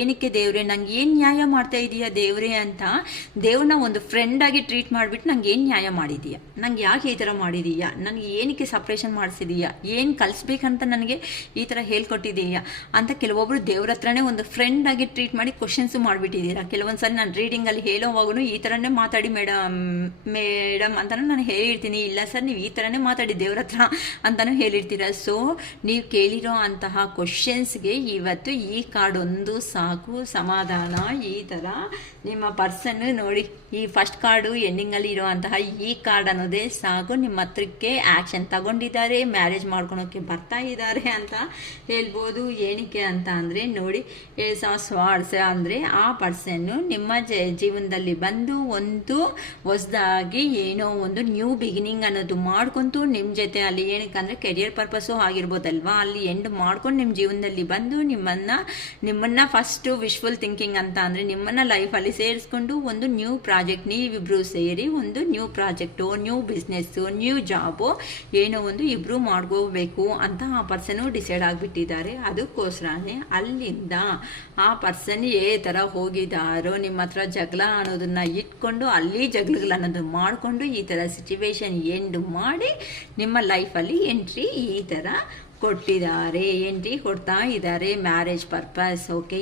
ಏನಕ್ಕೆ ದೇವ್ರೆ ನಂಗೆ ಏನು ನ್ಯಾಯ ಮಾಡ್ತಾ ಇದೀಯಾ ದೇವ್ರೆ ಅಂತ. ದೇವ್ರನ್ನ ಒಂದು ಫ್ರೆಂಡಾಗಿ ಟ್ರೀಟ್ ಮಾಡಿಬಿಟ್ಟು ನಂಗೆ ಏನು ನ್ಯಾಯ ಮಾಡಿದೀಯಾ, ನಂಗೆ ಯಾಕೆ ಈ ಥರ ಮಾಡಿದೀಯಾ, ನನಗೆ ಏನಕ್ಕೆ ಸಪ್ರೇಷನ್ ಮಾಡಿಸಿದೀಯಾ, ಏನು ಕಲಿಸ್ಬೇಕಂತ ನನಗೆ ಈ ಥರ ಹೇಳ್ಕೊಟ್ಟಿದೀಯಾ ಅಂತ ಕೆಲವೊಬ್ರು ದೇವ್ರ ಹತ್ರನೇ ಒಂದು ಫ್ರೆಂಡ್ ಆಗಿ ಟ್ರೀಟ್ ಮಾಡಿ ಕ್ವಶನ್ಸು ಮಾಡಿಬಿಟ್ಟಿದ್ದೀರಾ. ಕೆಲವೊಂದ್ಸಲ ನಾನು ರೀಡಿಂಗಲ್ಲಿ ಹೇಳೋವಾಗೂ ಈ ಥರನೇ ಮಾತಾಡಿ ಮೇಡಮ್ ಅಂತಲೂ ನಾನು ಹೇಳಿರ್ತೀನಿ. ಇಲ್ಲ ಸರ್ ನೀವು ಈ ಥರನೇ ಮಾತಾಡಿ ದೇವ್ರ ಹತ್ರ ಅಂತಲೂ ಹೇಳಿರ್ತೀರ. ಸೊ ನೀವು ಕೇಳಿರೋ ಅಂತಹ ಕ್ವಶನ್ಸ್ಗೆ ಇವತ್ತು ಈ ಕಾರ್ಡ್ ಒಂದು ಸಾಕು, ಸಮಾಧಾನ. ಈ ಥರ ನಿಮ್ಮ ಪರ್ಸನ್ನು ನೋಡಿ, ಈ ಫಸ್ಟ್ ಕಾರ್ಡು ಎಂಡಿಂಗಲ್ಲಿ ಇರೋವಂತಹ ಈ ಕಾರ್ಡ್ ಅನ್ನೋದೇ ಸಾಕು. ನಿಮ್ಮ ಹತ್ರಕ್ಕೆ ಆ್ಯಕ್ಷನ್ ತಗೊಂಡಿದ್ದಾರೆ, ಮ್ಯಾರೇಜ್ ಮಾಡ್ಕೊಳೋಕ್ಕೆ ಬರ್ತಾ ಇದ್ದಾರೆ ಅಂತ ಹೇಳ್ಬೋದು. ಏನಕ್ಕೆ ಅಂತ ಅಂದರೆ ನೋಡಿ, ಸ್ವಾರ್ಸ್ ಅಂದರೆ ಆ ಪರ್ಸನ್ನು ನಿಮ್ಮ ಜೀವನದಲ್ಲಿ ಬಂದು ಒಂದು ಹೊಸದಾಗಿ ಏನೋ ಒಂದು ನ್ಯೂ ಬಿಗಿನಿಂಗ್ ಅನ್ನೋದು ಮಾಡ್ಕೊಂತು ನಿಮ್ಮ ಜೊತೆ ಅಲ್ಲಿ ಏನಕ್ಕೆ ಅಂದರೆ ಕೆರಿಯರ್ ಪರ್ಪಸ್ಸು ಆಗಿರ್ಬೋದಲ್ವಾ, ಅಲ್ಲಿ ಎಂಡ್ ಮಾಡ್ಕೊಂಡು ನಿಮ್ಮ ಜೀವನದಲ್ಲಿ ಬಂದು ನಿಮ್ಮನ್ನು ಫಸ್ಟು ವಿಶ್ವಲ್ ಥಿಂಕಿಂಗ್ ಅಂತ ಅಂದರೆ ನಿಮ್ಮನ್ನು ಲೈಫಲ್ಲಿ ಸೇರಿಸ್ಕೊಂಡು ಒಂದು ನ್ಯೂ ಪ್ರಾಜೆಕ್ಟ್, ನೀವಿಬ್ಬರು ಸೇರಿ ಒಂದು new project, new business, new job ಏನೋ ಒಂದು ಇಬ್ಬರು ಮಾಡ್ಕೋಬೇಕು ಅಂತ ಆ ಪರ್ಸನು ಡಿಸೈಡ್ ಆಗಿಬಿಟ್ಟಿದ್ದಾರೆ. ಅದಕ್ಕೋಸ್ಕರ ಅಲ್ಲಿಂದ ಆ ಪರ್ಸನ್ ಥರ ಹೋಗಿದ್ದಾರೋ ನಿಮ್ಮ ಹತ್ರ ಜಗಳ ಅನ್ನೋದನ್ನ ಇಟ್ಕೊಂಡು ಅಲ್ಲಿ ಜಗಳಗಳನ್ನೋದು ಮಾಡಿಕೊಂಡು ಈ ಥರ ಸಿಚುವೇಶನ್ ಎಂಡ್ ಮಾಡಿ ನಿಮ್ಮ ಲೈಫಲ್ಲಿ ಎಂಟ್ರಿ ಈ ಥರ ಕೊಡ್ತಾ ಇದ್ದಾರೆ ಮ್ಯಾರೇಜ್ ಪರ್ಪಸ್. ಓಕೆ,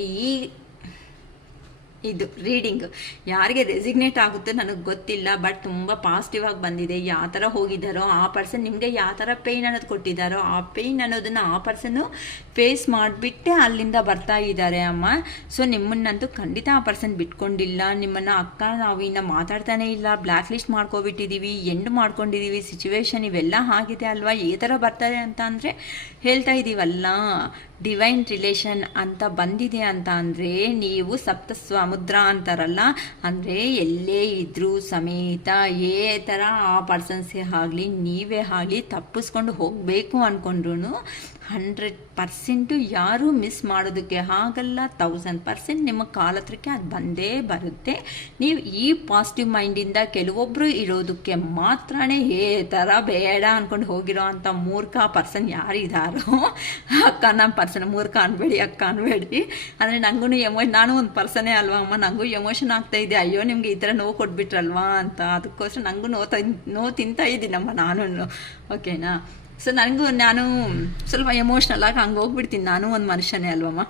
ಇದು ರೀಡಿಂಗ್ ಯಾರಿಗೆ ರೆಸಿಗ್ನೇಟ್ ಆಗುತ್ತೋ ನನಗೆ ಗೊತ್ತಿಲ್ಲ, ಬಟ್ ತುಂಬ ಪಾಸಿಟಿವ್ ಆಗಿ ಬಂದಿದೆ. ಯಾವ ಥರ ಹೋಗಿದ್ದಾರೋ ಆ ಪರ್ಸನ್ ನಿಮಗೆ ಯಾವ ಥರ ಪೇಯ್ನ್ ಅನ್ನೋದು ಕೊಟ್ಟಿದ್ದಾರೋ ಆ ಪೇಯ್ನ್ ಅನ್ನೋದನ್ನು ಆ ಪರ್ಸನ್ನು ಫೇಸ್ ಮಾಡಿಬಿಟ್ಟೆ ಅಲ್ಲಿಂದ ಬರ್ತಾ ಇದ್ದಾರೆ ಅಮ್ಮ. ಸೊ ನಿಮ್ಮನ್ನಂತೂ ಖಂಡಿತ ಆ ಪರ್ಸನ್ ಬಿಟ್ಕೊಂಡಿಲ್ಲ. ನಿಮ್ಮನ್ನು ಅಕ್ಕ ನಾವು ಇನ್ನು ಮಾತಾಡ್ತಾನೆ ಇಲ್ಲ, ಬ್ಲ್ಯಾಕ್ ಲಿಸ್ಟ್ ಮಾಡ್ಕೊಬಿಟ್ಟಿದ್ದೀವಿ, ಎಂಡ್ ಮಾಡ್ಕೊಂಡಿದ್ದೀವಿ, ಸಿಚುವೇಶನ್ ಇವೆಲ್ಲ ಆಗಿದೆ ಅಲ್ವಾ, ಈ ಥರ ಬರ್ತಾರೆ ಅಂತ ಅಂದರೆ ಹೇಳ್ತಾ ಇದ್ದೀವಲ್ಲ. ಡಿವೈನ್ ರಿಲೇಷನ್ ಅಂತ ಬಂದಿದೆ ಅಂತ ಅಂದರೆ ನೀವು ಸಪ್ತ ಸಮುದ್ರ ಅಂತಾರಲ್ಲ, ಅಂದರೆ ಎಲ್ಲೇ ಇದ್ರೂ ಸಮೇತ ಥರ ಆ ಪರ್ಸನ್ಸೇ ಆಗಲಿ ನೀವೇ ಆಗಲಿ ತಪ್ಪಿಸ್ಕೊಂಡು ಹೋಗಬೇಕು ಅಂದ್ಕೊಂಡ್ರು 100% ಯಾರೂ ಮಿಸ್ ಮಾಡೋದಕ್ಕೆ ಆಗಲ್ಲ. 1000% ನಿಮ್ಮ ಕಾಲ ಹತ್ರಕ್ಕೆ ಅದು ಬಂದೇ ಬರುತ್ತೆ. ನೀವು ಈ ಪಾಸಿಟಿವ್ ಮೈಂಡಿಂದ ಕೆಲವೊಬ್ಬರು ಇರೋದಕ್ಕೆ ಮಾತ್ರನೇ ಥರ ಬೇಡ ಅಂದ್ಕೊಂಡು ಹೋಗಿರೋ ಅಂಥ ಮೂರ್ಖ ಪರ್ಸನ್ ಯಾರಿದ್ದಾರೋ, ಅಕ್ಕ ನಮ್ಮ ಪರ್ಸನ್ ಮೂರ್ಖ ಅನ್ಬೇಡಿ, ಅಕ್ಕ ಅನ್ಬೇಡಿ. ಅಂದರೆ ನನಗೂ ನಾನು ಒಂದು ಪರ್ಸನೇ ಅಲ್ವಾ ಅಮ್ಮ, ನನಗೂ ಎಮೋಷನ್ ಆಗ್ತಾಯಿದೆ, ಅಯ್ಯೋ ನಿಮಗೆ ಈ ಥರ ನೋವು ಕೊಟ್ಬಿಟ್ರಲ್ವಾ ಅಂತ. ಅದಕ್ಕೋಸ್ಕರ ನನಗೂ ನೋವು ತಿಂತಾ ಇದ್ದೀನಮ್ಮ ನಾನು, ಓಕೆನಾ. ಸೊ ನಾನು ಸ್ವಲ್ಪ ಎಮೋಷ್ನಲ್ ಆಗಿ ಹಂಗೆ ಹೋಗ್ಬಿಡ್ತೀನಿ, ನಾನು ಒಂದು ಮನುಷ್ಯನೇ ಅಲ್ವಮ್ಮ.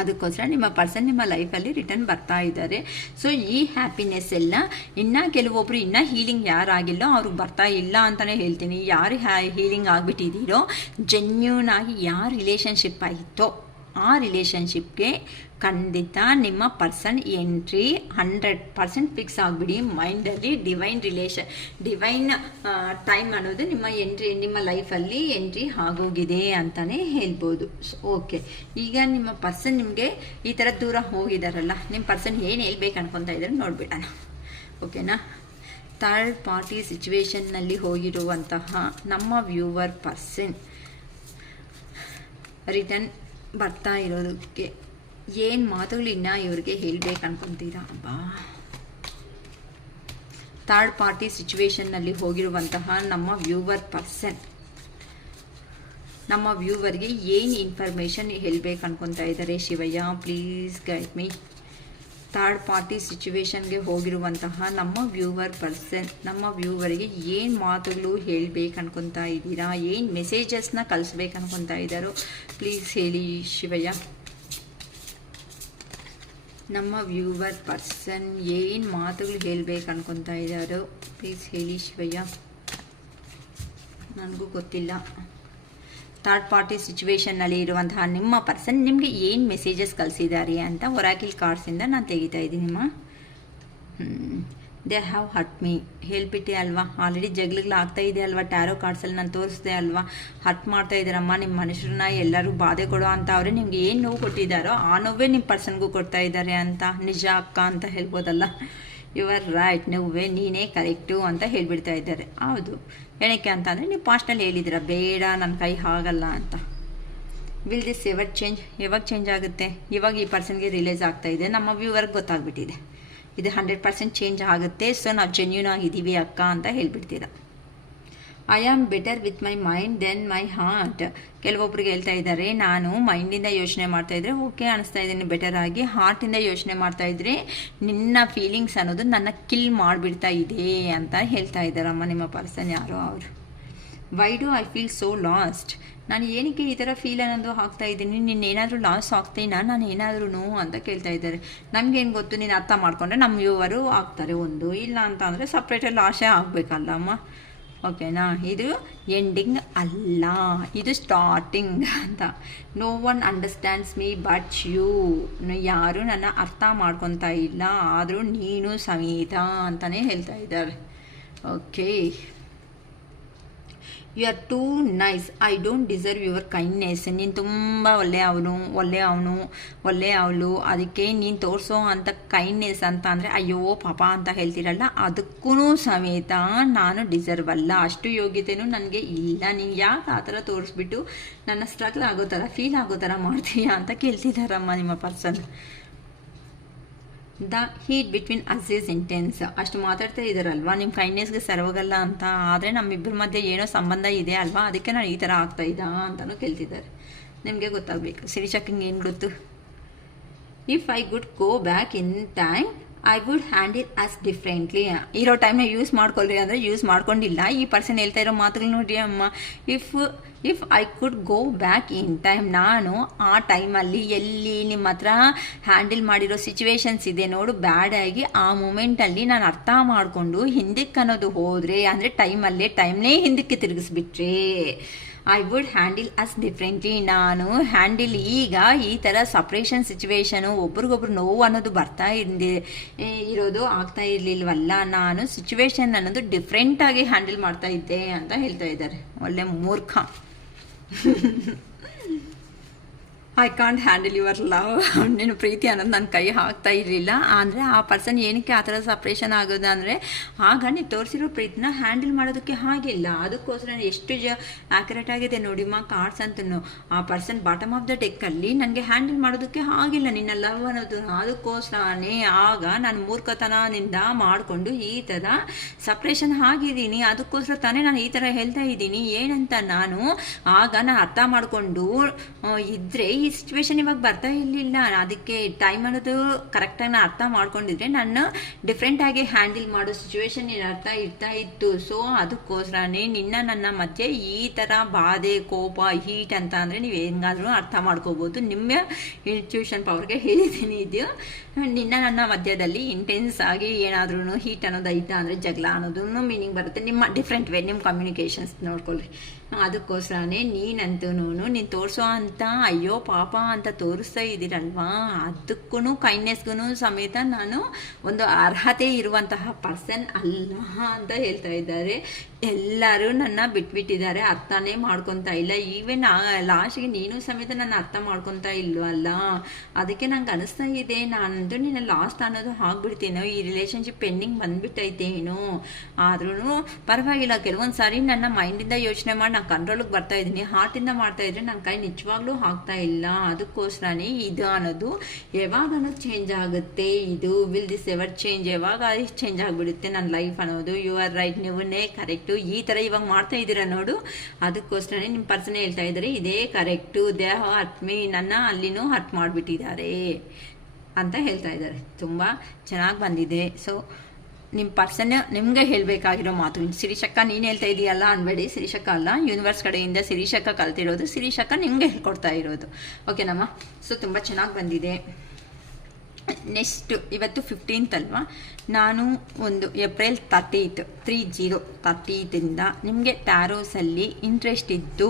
ಅದಕ್ಕೋಸ್ಕರ ನಿಮ್ಮ ಪರ್ಸನ್ ನಿಮ್ಮ ಲೈಫಲ್ಲಿ ರಿಟರ್ನ್ ಬರ್ತಾ ಇದ್ದಾರೆ. ಸೊ ಈ ಹ್ಯಾಪಿನೆಸ್ ಎಲ್ಲ ಇನ್ನೂ ಕೆಲವೊಬ್ಬರು ಇನ್ನೂ ಹೀಲಿಂಗ್ ಯಾರಾಗಿಲ್ಲೋ ಅವ್ರಿಗೆ ಬರ್ತಾ ಇಲ್ಲ ಅಂತಲೇ ಹೇಳ್ತೀನಿ. ಯಾರು ಹೀಲಿಂಗ್ ಆಗಿಬಿಟ್ಟಿದ್ದೀರೋ, ಜೆನ್ಯೂನ್ ಆಗಿ ಯಾರು ರಿಲೇಷನ್ಶಿಪ್ ಆಯಿತೋ ಆ ರಿಲೇಷನ್ಶಿಪ್ಗೆ ಖಂಡಿತ ನಿಮ್ಮ ಪರ್ಸನ್ ಎಂಟ್ರಿ 100% ಫಿಕ್ಸ್ ಆಗಿಬಿಡಿ ಮೈಂಡಲ್ಲಿ. ಡಿವೈನ್ ಟೈಮ್ ಅನ್ನೋದು ನಿಮ್ಮ ಲೈಫಲ್ಲಿ ಎಂಟ್ರಿ ಆಗೋಗಿದೆ ಅಂತಲೇ ಹೇಳ್ಬೋದು. ಓಕೆ, ಈಗ ನಿಮ್ಮ ಪರ್ಸನ್ ನಿಮಗೆ ಈ ಥರ ದೂರ ಹೋಗಿದಾರಲ್ಲ, ನಿಮ್ಮ ಪರ್ಸನ್ ಏನು ಹೇಳ್ಬೇಕು ಅನ್ಕೊತಾ ಇದ್ದಾರೆ ನೋಡ್ಬಿಡೋಣ, ಓಕೆನಾ. ಥರ್ಡ್ ಪಾರ್ಟಿ ಸಿಚುವೇಶನ್ನಲ್ಲಿ ಹೋಗಿರುವಂತಹ ನಮ್ಮ ವ್ಯೂವರ್ ಪರ್ಸನ್ ರಿಟರ್ನ್ ಬರ್ತಾ ಇರೋದಕ್ಕೆ ಏನು ಮಾತುಗಳು ಇನ್ನೂ ಇವ್ರಿಗೆ ಹೇಳ್ಬೇಕು ಅನ್ಕೊತೀರಾ ಅಬ್ಬಾ. ಥರ್ಡ್ ಪಾರ್ಟಿ ಸಿಚುವೇಶನ್ನಲ್ಲಿ ಹೋಗಿರುವಂತಹ ನಮ್ಮ ವ್ಯೂವರ್ ಪರ್ಸನ್ ನಮ್ಮ ವ್ಯೂವರ್ಗೆ ಏನು ಇನ್ಫಾರ್ಮೇಷನ್ ಹೇಳ್ಬೇಕು ಅನ್ಕೊತಾ ಇದ್ದಾರೆ Shivayya, please guide me. Third party ಸಿಚುವೇಶನ್ಗೆ ಹೋಗಿರುವಂತಹ ನಮ್ಮ ವ್ಯೂವರ್ ಪರ್ಸನ್ ನಮ್ಮ ವ್ಯೂವರ್ಗೆ ಏನು ಮಾತುಗಳು ಹೇಳ್ಬೇಕು ಅನ್ಕೊತಾ ಇದ್ದೀರಾ, ಏನು ಮೆಸೇಜಸ್ನ ಕಳಿಸ್ಬೇಕು ಅನ್ಕೊತಾ ಇದ್ದಾರೋ ಪ್ಲೀಸ್ ಹೇಳಿ ಶಿವಯ್ಯ. ನಮ್ಮ ವ್ಯೂವರ್ ಪರ್ಸನ್ ಏನು ಮಾತುಗಳು ಹೇಳ್ಬೇಕು ಅನ್ಕೊತಾ ಇದ್ದಾರೋ ಪ್ಲೀಸ್ ಹೇಳಿ ಶಿವಯ್ಯ, ನನಗೂ ಗೊತ್ತಿಲ್ಲ. ಥರ್ಡ್ ಪಾರ್ಟಿ ಸಿಚುವೇಶನ್ನಲ್ಲಿ ಇರುವಂತಹ ನಿಮ್ಮ ಪರ್ಸನ್ ನಿಮಗೆ ಏನು ಮೆಸೇಜಸ್ ಕಳಿಸಿದ್ದಾರೆ ಅಂತ ಒರಾಕಿಲ್ ಕಾರ್ಡ್ಸಿಂದ ನಾನು ತೆಗಿತಾ ಇದ್ದೀನಿಮ್ಮ. ದೇ ಹ್ಯಾವ್ ಹರ್ಟ್ ಮೀ ಹೇಳ್ಬಿಟ್ಟೆ ಅಲ್ವಾ, ಆಲ್ರೆಡಿ ಜಗ್ಲುಗಳು ಆಗ್ತಾ ಇದೆ ಅಲ್ವಾ, ಟ್ಯಾರೋ ಕಾರ್ಡ್ಸಲ್ಲಿ ನಾನು ತೋರಿಸ್ದೆ ಅಲ್ವಾ, ಹರ್ಟ್ ಮಾಡ್ತಾ ಇದ್ದಾರಮ್ಮ ನಿಮ್ಮ ಮನುಷ್ಯರನ್ನ, ಎಲ್ಲರೂ ಬಾಧೆ ಕೊಡೋ ಅಂತ ಅವರೇ ನಿಮ್ಗೆ ಏನು ನೋವು ಕೊಟ್ಟಿದ್ದಾರೋ ಆ ನೋವೇ ನಿಮ್ಮ ಪರ್ಸನ್ಗೂ ಕೊಡ್ತಾ ಇದ್ದಾರೆ ಅಂತ ನಿಜ ಅಕ್ಕ ಅಂತ ಹೇಳ್ಬೋದಲ್ಲ. ಯು ಆರ್ ರೈಟ್, ನೀನೇ ಕರೆಕ್ಟು ಅಂತ ಹೇಳ್ಬಿಡ್ತಾ ಇದ್ದಾರೆ. ಹೌದು, ಏನಕ್ಕೆ ಅಂತ ಅಂದರೆ ನೀವು ಪಾಸ್ಟಲ್ಲಿ ಹೇಳಿದ್ದೀರ ಬೇಡ ನನ್ನ ಕೈ ಆಗಲ್ಲ ಅಂತ. Will this ever change? ಯಾವಾಗ ಚೇಂಜ್ ಆಗುತ್ತೆ? ಇವಾಗ ಈ ಪರ್ಸನ್ಗೆ ರಿಲೈಸ್ ಆಗ್ತಾ ಇದೆ, ನಮ್ಮ ವ್ಯೂವರ್ಗೆ ಗೊತ್ತಾಗ್ಬಿಟ್ಟಿದೆ ಇದು 100% ಚೇಂಜ್ ಆಗುತ್ತೆ. ಸೊ ನಾವು ಜೆನ್ಯೂನ್ ಆಗಿದ್ದೀವಿ ಅಕ್ಕ ಅಂತ ಹೇಳ್ಬಿಡ್ತೀರ. I am better with my mind then my heart. ಕೆಲವೊಬ್ರಿಗೆ ಹೇಳ್ತಾ ಇದ್ದಾರೆ ನಾನು ಮೈಂಡಿಂದ ಯೋಚನೆ ಮಾಡ್ತಾಯಿದ್ರೆ ಓಕೆ ಅನಿಸ್ತಾ ಇದ್ದೀನಿ ಬೆಟರ್ ಆಗಿ, ಹಾರ್ಟಿಂದ ಯೋಚನೆ ಮಾಡ್ತಾಯಿದ್ರೆ ನಿನ್ನ ಫೀಲಿಂಗ್ಸ್ ಅನ್ನೋದು ನನ್ನ ಕಿಲ್ ಮಾಡಿಬಿಡ್ತಾ ಇದೆ ಅಂತ ಹೇಳ್ತಾ ಇದ್ದಾರಮ್ಮ ನಿಮ್ಮ ಪರ್ಸನ್ ಯಾರೋ ಅವರು. Why do I feel so last? ನಾನು ಏನಕ್ಕೆ ಈ ಥರ ಫೀಲ್ ಅನ್ನೋದು ಆಗ್ತಾ ಇದ್ದೀನಿ, ನಿನ್ನೇನಾದರೂ ಲಾಸ್ ಆಗ್ತೀನಾ ನಾನು ಏನಾದ್ರೂ ಅಂತ ಕೇಳ್ತಾ ಇದ್ದಾರೆ. ನಮಗೇನು ಗೊತ್ತು, ನೀನು ಅರ್ಥ ಮಾಡ್ಕೊಂಡ್ರೆ ನಮ್ಮ ವ್ಯೂವರು ಆಗ್ತಾರೆ ಒಂದು, ಇಲ್ಲ ಅಂತ ಅಂದರೆ ಸಪ್ರೇಟಲ್ಲಿ ಲಾಸೇ ಆಗಬೇಕಲ್ಲ ಅಮ್ಮ, ಓಕೆನಾ. ಇದು ಎಂಡಿಂಗ್ ಅಲ್ಲ, ಇದು ಸ್ಟಾರ್ಟಿಂಗ್ ಅಂತ. No one understands me but you. ಯಾರು ನನ್ನ ಅರ್ಥ ಮಾಡ್ಕೊತಾ ಇಲ್ಲ ಆದರೂ ನೀನು ಸಮೇತ ಅಂತಲೇ ಹೇಳ್ತಾ ಇದ್ದಾರೆ. Okay, you are too nice, I don't deserve your kindness. ನೀನು ತುಂಬ ಒಳ್ಳೆ ಅವಳು, ಅದಕ್ಕೆ ನೀನು ತೋರಿಸೋ ಅಂಥ ಕೈಂಡ್ನೆಸ್ ಅಂತ ಅಂದರೆ ಅಯ್ಯೋ ಪಾಪ ಅಂತ ಹೇಳ್ತೀರಲ್ಲ, ಅದಕ್ಕೂ ಸಮೇತ ನಾನು ಡಿಸರ್ವ್ ಅಲ್ಲ, ಅಷ್ಟು ಯೋಗ್ಯತೆಯೂ ನನಗೆ ಇಲ್ಲ. ನೀನು ಯಾಕೆ ಆ ಥರ ತೋರಿಸ್ಬಿಟ್ಟು ನನ್ನ ಸ್ಟ್ರಗಲ್ ಆಗೋ ಥರ ಫೀಲ್ ಆಗೋ ಥರ ಮಾಡ್ತೀಯಾ ಅಂತ ಕೇಳ್ತಿದ್ದಾರಮ್ಮ ನಿಮ್ಮ person. The heat between us is intense. ಅಷ್ಟು ಮಾತಾಡ್ತಾ ಇದ್ದಾರಲ್ವಾ, ನಿಮ್ಮ ಕೈಂಡ್ನೆಸ್ಗೆ ಸರೋಗಲ್ಲ ಅಂತ, ಆದರೆ ನಮ್ಮಿಬ್ಬರ ಮಧ್ಯೆ ಏನೋ ಸಂಬಂಧ ಇದೆ ಅಲ್ವಾ, ಅದಕ್ಕೆ ನಾನು ಈ ಥರ ಆಗ್ತಾ ಇದ್ದ ಅಂತಲೂ ಕೇಳ್ತಿದ್ದಾರೆ. ನಿಮಗೆ ಗೊತ್ತಾಗಬೇಕು. ಸಿರಿ ಚಕ್ಕಿಂಗ್ ಏನು ಗೊತ್ತು? If I good go back in time I would handle as differently. ಇರೋ ಟೈಮ್ನ ಯೂಸ್ ಮಾಡ್ಕೊಳ್ರಿ ಅಂದರೆ ಯೂಸ್ ಮಾಡ್ಕೊಂಡಿಲ್ಲ. ಈ ಪರ್ಸನ್ ಹೇಳ್ತಾ ಇರೋ ಮಾತುಗಳು ನೋಡಿ ಅಮ್ಮ. If I could go back in time, ನಾನು ಆ ಟೈಮಲ್ಲಿ ಎಲ್ಲಿ ನಿಮ್ಮ ಹತ್ರ ಹ್ಯಾಂಡಲ್ ಮಾಡಿರೋ ಸಿಚುವೇಶನ್ಸ್ ಇದೆ ನೋಡು ಬ್ಯಾಡಾಗಿ, ಆ ಮೂಮೆಂಟಲ್ಲಿ ನಾನು ಅರ್ಥ ಮಾಡಿಕೊಂಡು ಹಿಂದಕ್ಕೆ ಅನ್ನೋದು ಹೋದರೆ, ಅಂದರೆ ಟೈಮ್ನೇ ಹಿಂದಕ್ಕೆ ತಿರುಗಿಸ್ಬಿಟ್ರೆ, I would handle as differently. ನಾನು ಹ್ಯಾಂಡಲ್ ಈಗ ಈ ಥರ ಸಪ್ರೇಷನ್ ಸಿಚುವೇಶನು, ಒಬ್ರಿಗೊಬ್ರು ನೋವು ಅನ್ನೋದು ಬರ್ತಾ ಇರೋದು ಆಗ್ತಾ ಇರಲಿಲ್ವಲ್ಲ, ನಾನು ಸಿಚುವೇಶನ್ ಅನ್ನೋದು ಡಿಫ್ರೆಂಟಾಗಿ ಹ್ಯಾಂಡಲ್ ಮಾಡ್ತಾ ಇದ್ದೆ ಅಂತ ಹೇಳ್ತಾ ಇದ್ದಾರೆ. ಒಳ್ಳೆ ಮೂರ್ಖ. I can't handle your love. ನೀನು ಪ್ರೀತಿ ಅನ್ನೋದು ನನ್ನ ಕೈ ಹಾಕ್ತಾ ಇರಲಿಲ್ಲ. ಅಂದರೆ ಆ ಪರ್ಸನ್ ಏನಕ್ಕೆ ಆ ಥರ ಸಪ್ರೇಷನ್ ಆಗೋದು ಅಂದರೆ, ಆಗ ನೀವು ತೋರಿಸಿರೋ ಪ್ರೀತಿನ ಹ್ಯಾಂಡಲ್ ಮಾಡೋದಕ್ಕೆ ಹಾಗಿಲ್ಲ. ಅದಕ್ಕೋಸ್ಕರ ಎಷ್ಟು ಆ್ಯಕ್ಯುರೇಟ್ ಆಗಿದೆ ನೋಡಿಮ್ಮ ಕಾರ್ಡ್ಸ್ ಅಂತೂ. ಆ ಪರ್ಸನ್ ಬಾಟಮ್ ಆಫ್ ದ ಡೆಕ್ಕಲ್ಲಿ ನನಗೆ ಹ್ಯಾಂಡಲ್ ಮಾಡೋದಕ್ಕೆ ಆಗಿಲ್ಲ ನಿನ್ನ ಲವ್ ಅನ್ನೋದು. ಅದಕ್ಕೋಸ್ಕರನೇ ಆಗ ನಾನು ಮೂರ್ಖತನದಿಂದ ಮಾಡಿಕೊಂಡು ಈ ಥರ ಸಪ್ರೇಷನ್ ಆಗಿದ್ದೀನಿ. ಅದಕ್ಕೋಸ್ಕರ ತಾನೇ ನಾನು ಈ ಥರ ಹೇಳ್ತಾ ಇದ್ದೀನಿ. ಏನಂತ ನಾನು ಅರ್ಥ ಮಾಡಿಕೊಂಡು ಇದ್ದರೆ ಈ ಸಿಚುವೇಶನ್ ಇವಾಗ ಬರ್ತಾ ಇರಲಿಲ್ಲ. ಅದಕ್ಕೆ ಟೈಮ್ ಅನ್ನೋದು ಕರೆಕ್ಟಾಗಿ ನಾನು ಅರ್ಥ ಮಾಡ್ಕೊಂಡಿದ್ರೆ ನಾನು ಡಿಫ್ರೆಂಟಾಗಿ ಹ್ಯಾಂಡಲ್ ಮಾಡೋ ಸಿಚುವೇಶನ್ ಅರ್ಥ ಇರ್ತಾ ಇತ್ತು. ಸೊ ಅದಕ್ಕೋಸ್ಕರನೇ ನನ್ನ ಮಧ್ಯೆ ಈ ಥರ ಬಾಧೆ, ಕೋಪ, ಹೀಟ್ ಅಂತ ಅಂದರೆ ನೀವು ಹೆಂಗಾದ್ರೂ ಅರ್ಥ ಮಾಡ್ಕೋಬೋದು. ನಿಮ್ಮ ಇಂಟ್ಯೂಷನ್ ಪವರ್ಗೆ ಹೇಳಿದ್ದೀನಿ. ಇದು ನನ್ನ ಮಧ್ಯದಲ್ಲಿ ಇಂಟೆನ್ಸ್ ಆಗಿ ಏನಾದ್ರೂ ಹೀಟ್ ಅನ್ನೋದು ಐತಾ ಅಂದರೆ ಜಗಳ ಅನ್ನೋದು ಮೀನಿಂಗ್ ಬರುತ್ತೆ. ನಿಮ್ಮ ಡಿಫ್ರೆಂಟ್ ವೇ, ನಿಮ್ಮ ಕಮ್ಯುನಿಕೇಷನ್ಸ್ ನೋಡ್ಕೊಳ್ಳಿ. ಅದಕ್ಕೋಸ್ಕರನೇ ನೀನಂತೂ ನೀನು ತೋರಿಸೋ ಅಂತ ಅಯ್ಯೋ ಪಾಪ ಅಂತ ತೋರಿಸ್ತಾ ಇದ್ದೀರಲ್ವಾ, ಅದಕ್ಕೂ ಕೈಂಡ್ನೆಸ್ಗೂ ಸಮೇತ ನಾನು ಒಂದು ಅರ್ಹತೆ ಇರುವಂತಹ ಪರ್ಸನ್ ಅಲ್ಲ ಅಂತ ಹೇಳ್ತಾ ಇದ್ದಾರೆ. ಎಲ್ಲರೂ ನನ್ನ ಬಿಟ್ಬಿಟ್ಟಿದ್ದಾರೆ, ಅರ್ಥನೇ ಮಾಡ್ಕೊತಾ ಇಲ್ಲ. ಈವನ್ ಲಾಸ್ಟ್ಗೆ ನೀನು ಸಮೇತ ನನ್ನ ಅರ್ಥ ಮಾಡ್ಕೊತಾ ಇಲ್ವಲ್ಲ. ಅದಕ್ಕೆ ನಂಗೆ ಅನಿಸ್ತಾ ಇದೆ ನಾನಂತೂ ನಿನ್ನ ಲಾಸ್ಟ್ ಅನ್ನೋದು ಆಗ್ಬಿಡ್ತೇನೋ, ಈ ರಿಲೇಷನ್ಶಿಪ್ ಪೆಂಡಿಂಗ್ ಬಂದ್ಬಿಟ್ಟೈತೇನೋ. ಆದ್ರೂ ಪರವಾಗಿಲ್ಲ, ಕೆಲವೊಂದು ಸಾರಿ ನನ್ನ ಮೈಂಡಿಂದ ಯೋಚನೆ ಮಾಡಿ ನಾನು ಕಂಟ್ರೋಲಿಗೆ ಬರ್ತಾ ಇದ್ದೀನಿ. ಹಾರ್ಟಿಂದ ಮಾಡ್ತಾ ಇದ್ರೆ ನನ್ನ ಕೈ ನಿಜವಾಗ್ಲೂ ಆಗ್ತಾ ಇಲ್ಲ. ಅದಕ್ಕೋಸ್ಕರನೇ ಇದು ಅನ್ನೋದು ಯಾವಾಗ ಅನ್ನೋದು ಚೇಂಜ್ ಆಗುತ್ತೆ. ಇದು ವಿಲ್ ದಿಸ್ ಎವರ್ ಚೇಂಜ್, ಯಾವಾಗ ಚೇಂಜ್ ಆಗಿಬಿಡುತ್ತೆ ನನ್ನ ಲೈಫ್ ಅನ್ನೋದು. ಯು ಆರ್ ರೈಟ್, ನೀವನ್ನೇ ಕರೆಕ್ಟು. ಈ ಥರ ಇವಾಗ ಮಾಡ್ತಾ ಇದ್ದೀರಾ ನೋಡು, ಅದಕ್ಕೋಸ್ಕರನೇ ನಿಮ್ಮ ಪರ್ಸನ್ ಹೇಳ್ತಾ ಇದ್ದಾರೆ ಇದೇ ಕರೆಕ್ಟು, ದೇಹ ಆತ್ಮಿ ನನ್ನ ಅಲ್ಲಿನೂ ಹರ್ಟ್ ಮಾಡಿಬಿಟ್ಟಿದ್ದಾರೆ ಅಂತ ಹೇಳ್ತಾ ಇದ್ದಾರೆ. ತುಂಬ ಚೆನ್ನಾಗಿ ಬಂದಿದೆ. ಸೊ ನಿಮ್ಮ ಪರ್ಸನ್ ನಿಮಗೆ ಹೇಳಬೇಕಾಗಿರೋ ಮಾತು. ಸಿರಿಶಕ್ಕ ನೀನು ಹೇಳ್ತಾ ಇದೆಯಲ್ಲ ಅನ್ಬೇಡಿ, ಸಿರಿಶಕ್ಕ ಅಲ್ಲ, ಯೂನಿವರ್ಸ್ ಕಡೆಯಿಂದ ಸಿರಿಶಕ್ಕ ಕಲ್ತಿರೋದು, ಸಿರಿಶಕ್ಕ ನಿಮಗೆ ಹೇಳ್ಕೊಡ್ತಾ ಇರೋದು. ಓಕೆನಮ್ಮ. ಸೊ ತುಂಬ ಚೆನ್ನಾಗಿ ಬಂದಿದೆ. ನೆಕ್ಸ್ಟ್ ಇವತ್ತು 15th ಅಲ್ವಾ, ನಾನು ಒಂದು ಏಪ್ರಿಲ್ 30th ನಿಮಗೆ ಟ್ಯಾರೋಸಲ್ಲಿ ಇಂಟ್ರೆಸ್ಟ್ ಇದ್ದು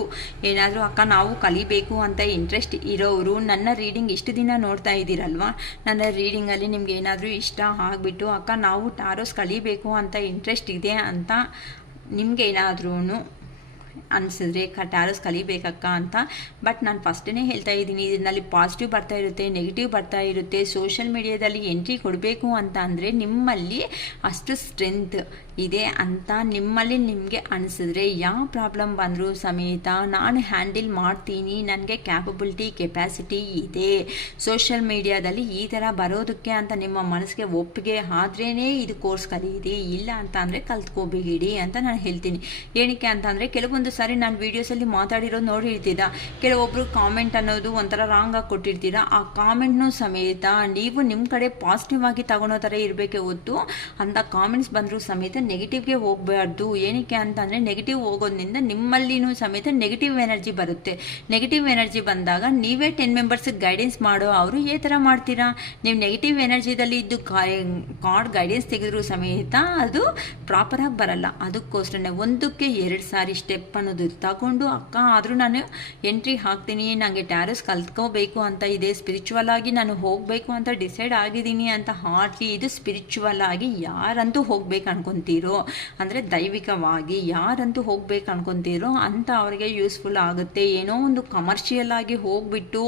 ಏನಾದರೂ ಅಕ್ಕ ನಾವು ಕಲಿಬೇಕು ಅಂತ ಇಂಟ್ರೆಸ್ಟ್ ಇರೋರು ನನ್ನ ರೀಡಿಂಗ್ ಇಷ್ಟು ದಿನ ನೋಡ್ತಾ ಇದ್ದೀರಲ್ವ, ನನ್ನ ರೀಡಿಂಗಲ್ಲಿ ನಿಮ್ಗೆ ಏನಾದರೂ ಇಷ್ಟ ಆಗಿಬಿಟ್ಟು ಅಕ್ಕ ನಾವು ಟ್ಯಾರೋಸ್ ಕಲಿಬೇಕು ಅಂತ ಇಂಟ್ರೆಸ್ಟ್ ಇದೆ ಅಂತ ನಿಮ್ಗೆ ಏನಾದ್ರೂ ಅನಿಸಿದ್ರೆ ಟ್ಯಾರೋಸ್ ಕಲಿಬೇಕಕ್ಕ ಅಂತ. ಬಟ್ ನಾನು ಫಸ್ಟೇ ಹೇಳ್ತಾ ಇದ್ದೀನಿ, ಇದರಲ್ಲಿ ಪಾಸಿಟಿವ್ ಬರ್ತಾ ಇರುತ್ತೆ, ನೆಗೆಟಿವ್ ಬರ್ತಾ ಇರುತ್ತೆ. ಸೋಷಿಯಲ್ ಮೀಡಿಯಾದಲ್ಲಿ ಎಂಟ್ರಿ ಕೊಡಬೇಕು ಅಂತ ಅಂದರೆ ನಿಮ್ಮಲ್ಲಿ ಅಷ್ಟು ಸ್ಟ್ರೆಂತ್ ಇದೆ ಅಂತ ನಿಮಗೆ ಅನಿಸಿದ್ರೆ ಯಾವ ಪ್ರಾಬ್ಲಮ್ ಬಂದರೂ ಸಮೇತ ನಾನು ಹ್ಯಾಂಡಲ್ ಮಾಡ್ತೀನಿ, ನನಗೆ ಕ್ಯಾಪಬಿಲಿಟಿ ಕೆಪಾಸಿಟಿ ಇದೆ. ಸೋಷಿಯಲ್ ಮೀಡಿಯಾದಲ್ಲಿ ಈ ಥರ ಬರೋದಕ್ಕೆ ಅಂತ ನಿಮ್ಮ ಮನಸ್ಸಿಗೆ ಒಪ್ಪಿಗೆ ಆದ್ರೇ ಇದು ಕೋರ್ಸ್ ಕಲಿಯಿರಿ, ಇಲ್ಲ ಅಂತ ಅಂದರೆ ಕಲ್ತ್ಕೋಬೇಡಿ ಅಂತ ನಾನು ಹೇಳ್ತೀನಿ. ಏನಕ್ಕೆ ಅಂತಂದರೆ ಕೆಲವೊಂದು ಸಾರಿ ನಾನು ವೀಡಿಯೋಸಲ್ಲಿ ಮಾತಾಡಿರೋದು ನೋಡಿರ್ತೀರ, ಕೆಲವೊಬ್ಬರು ಕಾಮೆಂಟ್ ಅನ್ನೋದು ಒಂಥರ ರಾಂಗ್ ಆಗಿ ಕೊಟ್ಟಿರ್ತೀರ. ಆ ಕಾಮೆಂಟ್ನೂ ಸಮೇತ ನೀವು ನಿಮ್ಮ ಕಡೆ ಪಾಸಿಟಿವ್ ಆಗಿ ತಗೊಳೋ ಥರ ಇರಬೇಕೆ ಹೊತ್ತು ಅಂತ ಕಾಮೆಂಟ್ಸ್ ಬಂದರೂ ಸಮೇತ ನೆಗೆಟಿವ್ಗೆ ಹೋಗಬಾರ್ದು. ಏನಕ್ಕೆ ಅಂತಂದರೆ ನೆಗೆಟಿವ್ ಹೋಗೋದ್ರಿಂದ ನಿಮ್ಮಲ್ಲಿನೂ ಸಮೇತ ನೆಗೆಟಿವ್ ಎನರ್ಜಿ ಬರುತ್ತೆ. ನೆಗೆಟಿವ್ ಎನರ್ಜಿ ಬಂದಾಗ ನೀವೇ 10 ಮೆಂಬರ್ಸಿಗೆ ಗೈಡೆನ್ಸ್ ಮಾಡೋ ಅವರು ಈ ಥರ ಮಾಡ್ತೀರಾ. ನೀವು ನೆಗೆಟಿವ್ ಎನರ್ಜಿದಲ್ಲಿ ಇದ್ದು ಕಾರ್ಡ್ ಗೈಡೆನ್ಸ್ ತೆಗೆದ್ರೂ ಸಮೇತ ಅದು ಪ್ರಾಪರಾಗಿ ಬರಲ್ಲ. ಅದಕ್ಕೋಸ್ಕರನೇ ಒಂದಕ್ಕೆ 2 ಸಾರಿ ಸ್ಟೆಪ್ ಅನ್ನೋದು ತಗೊಂಡು ಅಕ್ಕ ಆದರೂ ನಾನು ಎಂಟ್ರಿ ಹಾಕ್ತೀನಿ, ನನಗೆ ಟ್ಯಾರೋಸ್ ಕಲ್ತ್ಕೋಬೇಕು ಅಂತ ಇದೆ, ಸ್ಪಿರಿಚುವಲ್ ಆಗಿ ನಾನು ಹೋಗಬೇಕು ಅಂತ ಡಿಸೈಡ್ ಆಗಿದ್ದೀನಿ ಅಂತ ಹಾರ್ಟ್ಲಿ ಇದು ಸ್ಪಿರಿಚುವಲ್ ಆಗಿ ಯಾರಂತೂ ಹೋಗ್ಬೇಕು ಅನ್ಕೊತೀರೋ, ಅಂದರೆ ದೈವಿಕವಾಗಿ ಯಾರಂತೂ ಹೋಗ್ಬೇಕು ಅನ್ಕೊತೀರೋ ಅಂತ ಅವರಿಗೆ ಯೂಸ್ಫುಲ್ ಆಗುತ್ತೆ. ಏನೋ ಒಂದು ಕಮರ್ಷಿಯಲ್ ಆಗಿ ಹೋಗ್ಬಿಟ್ಟು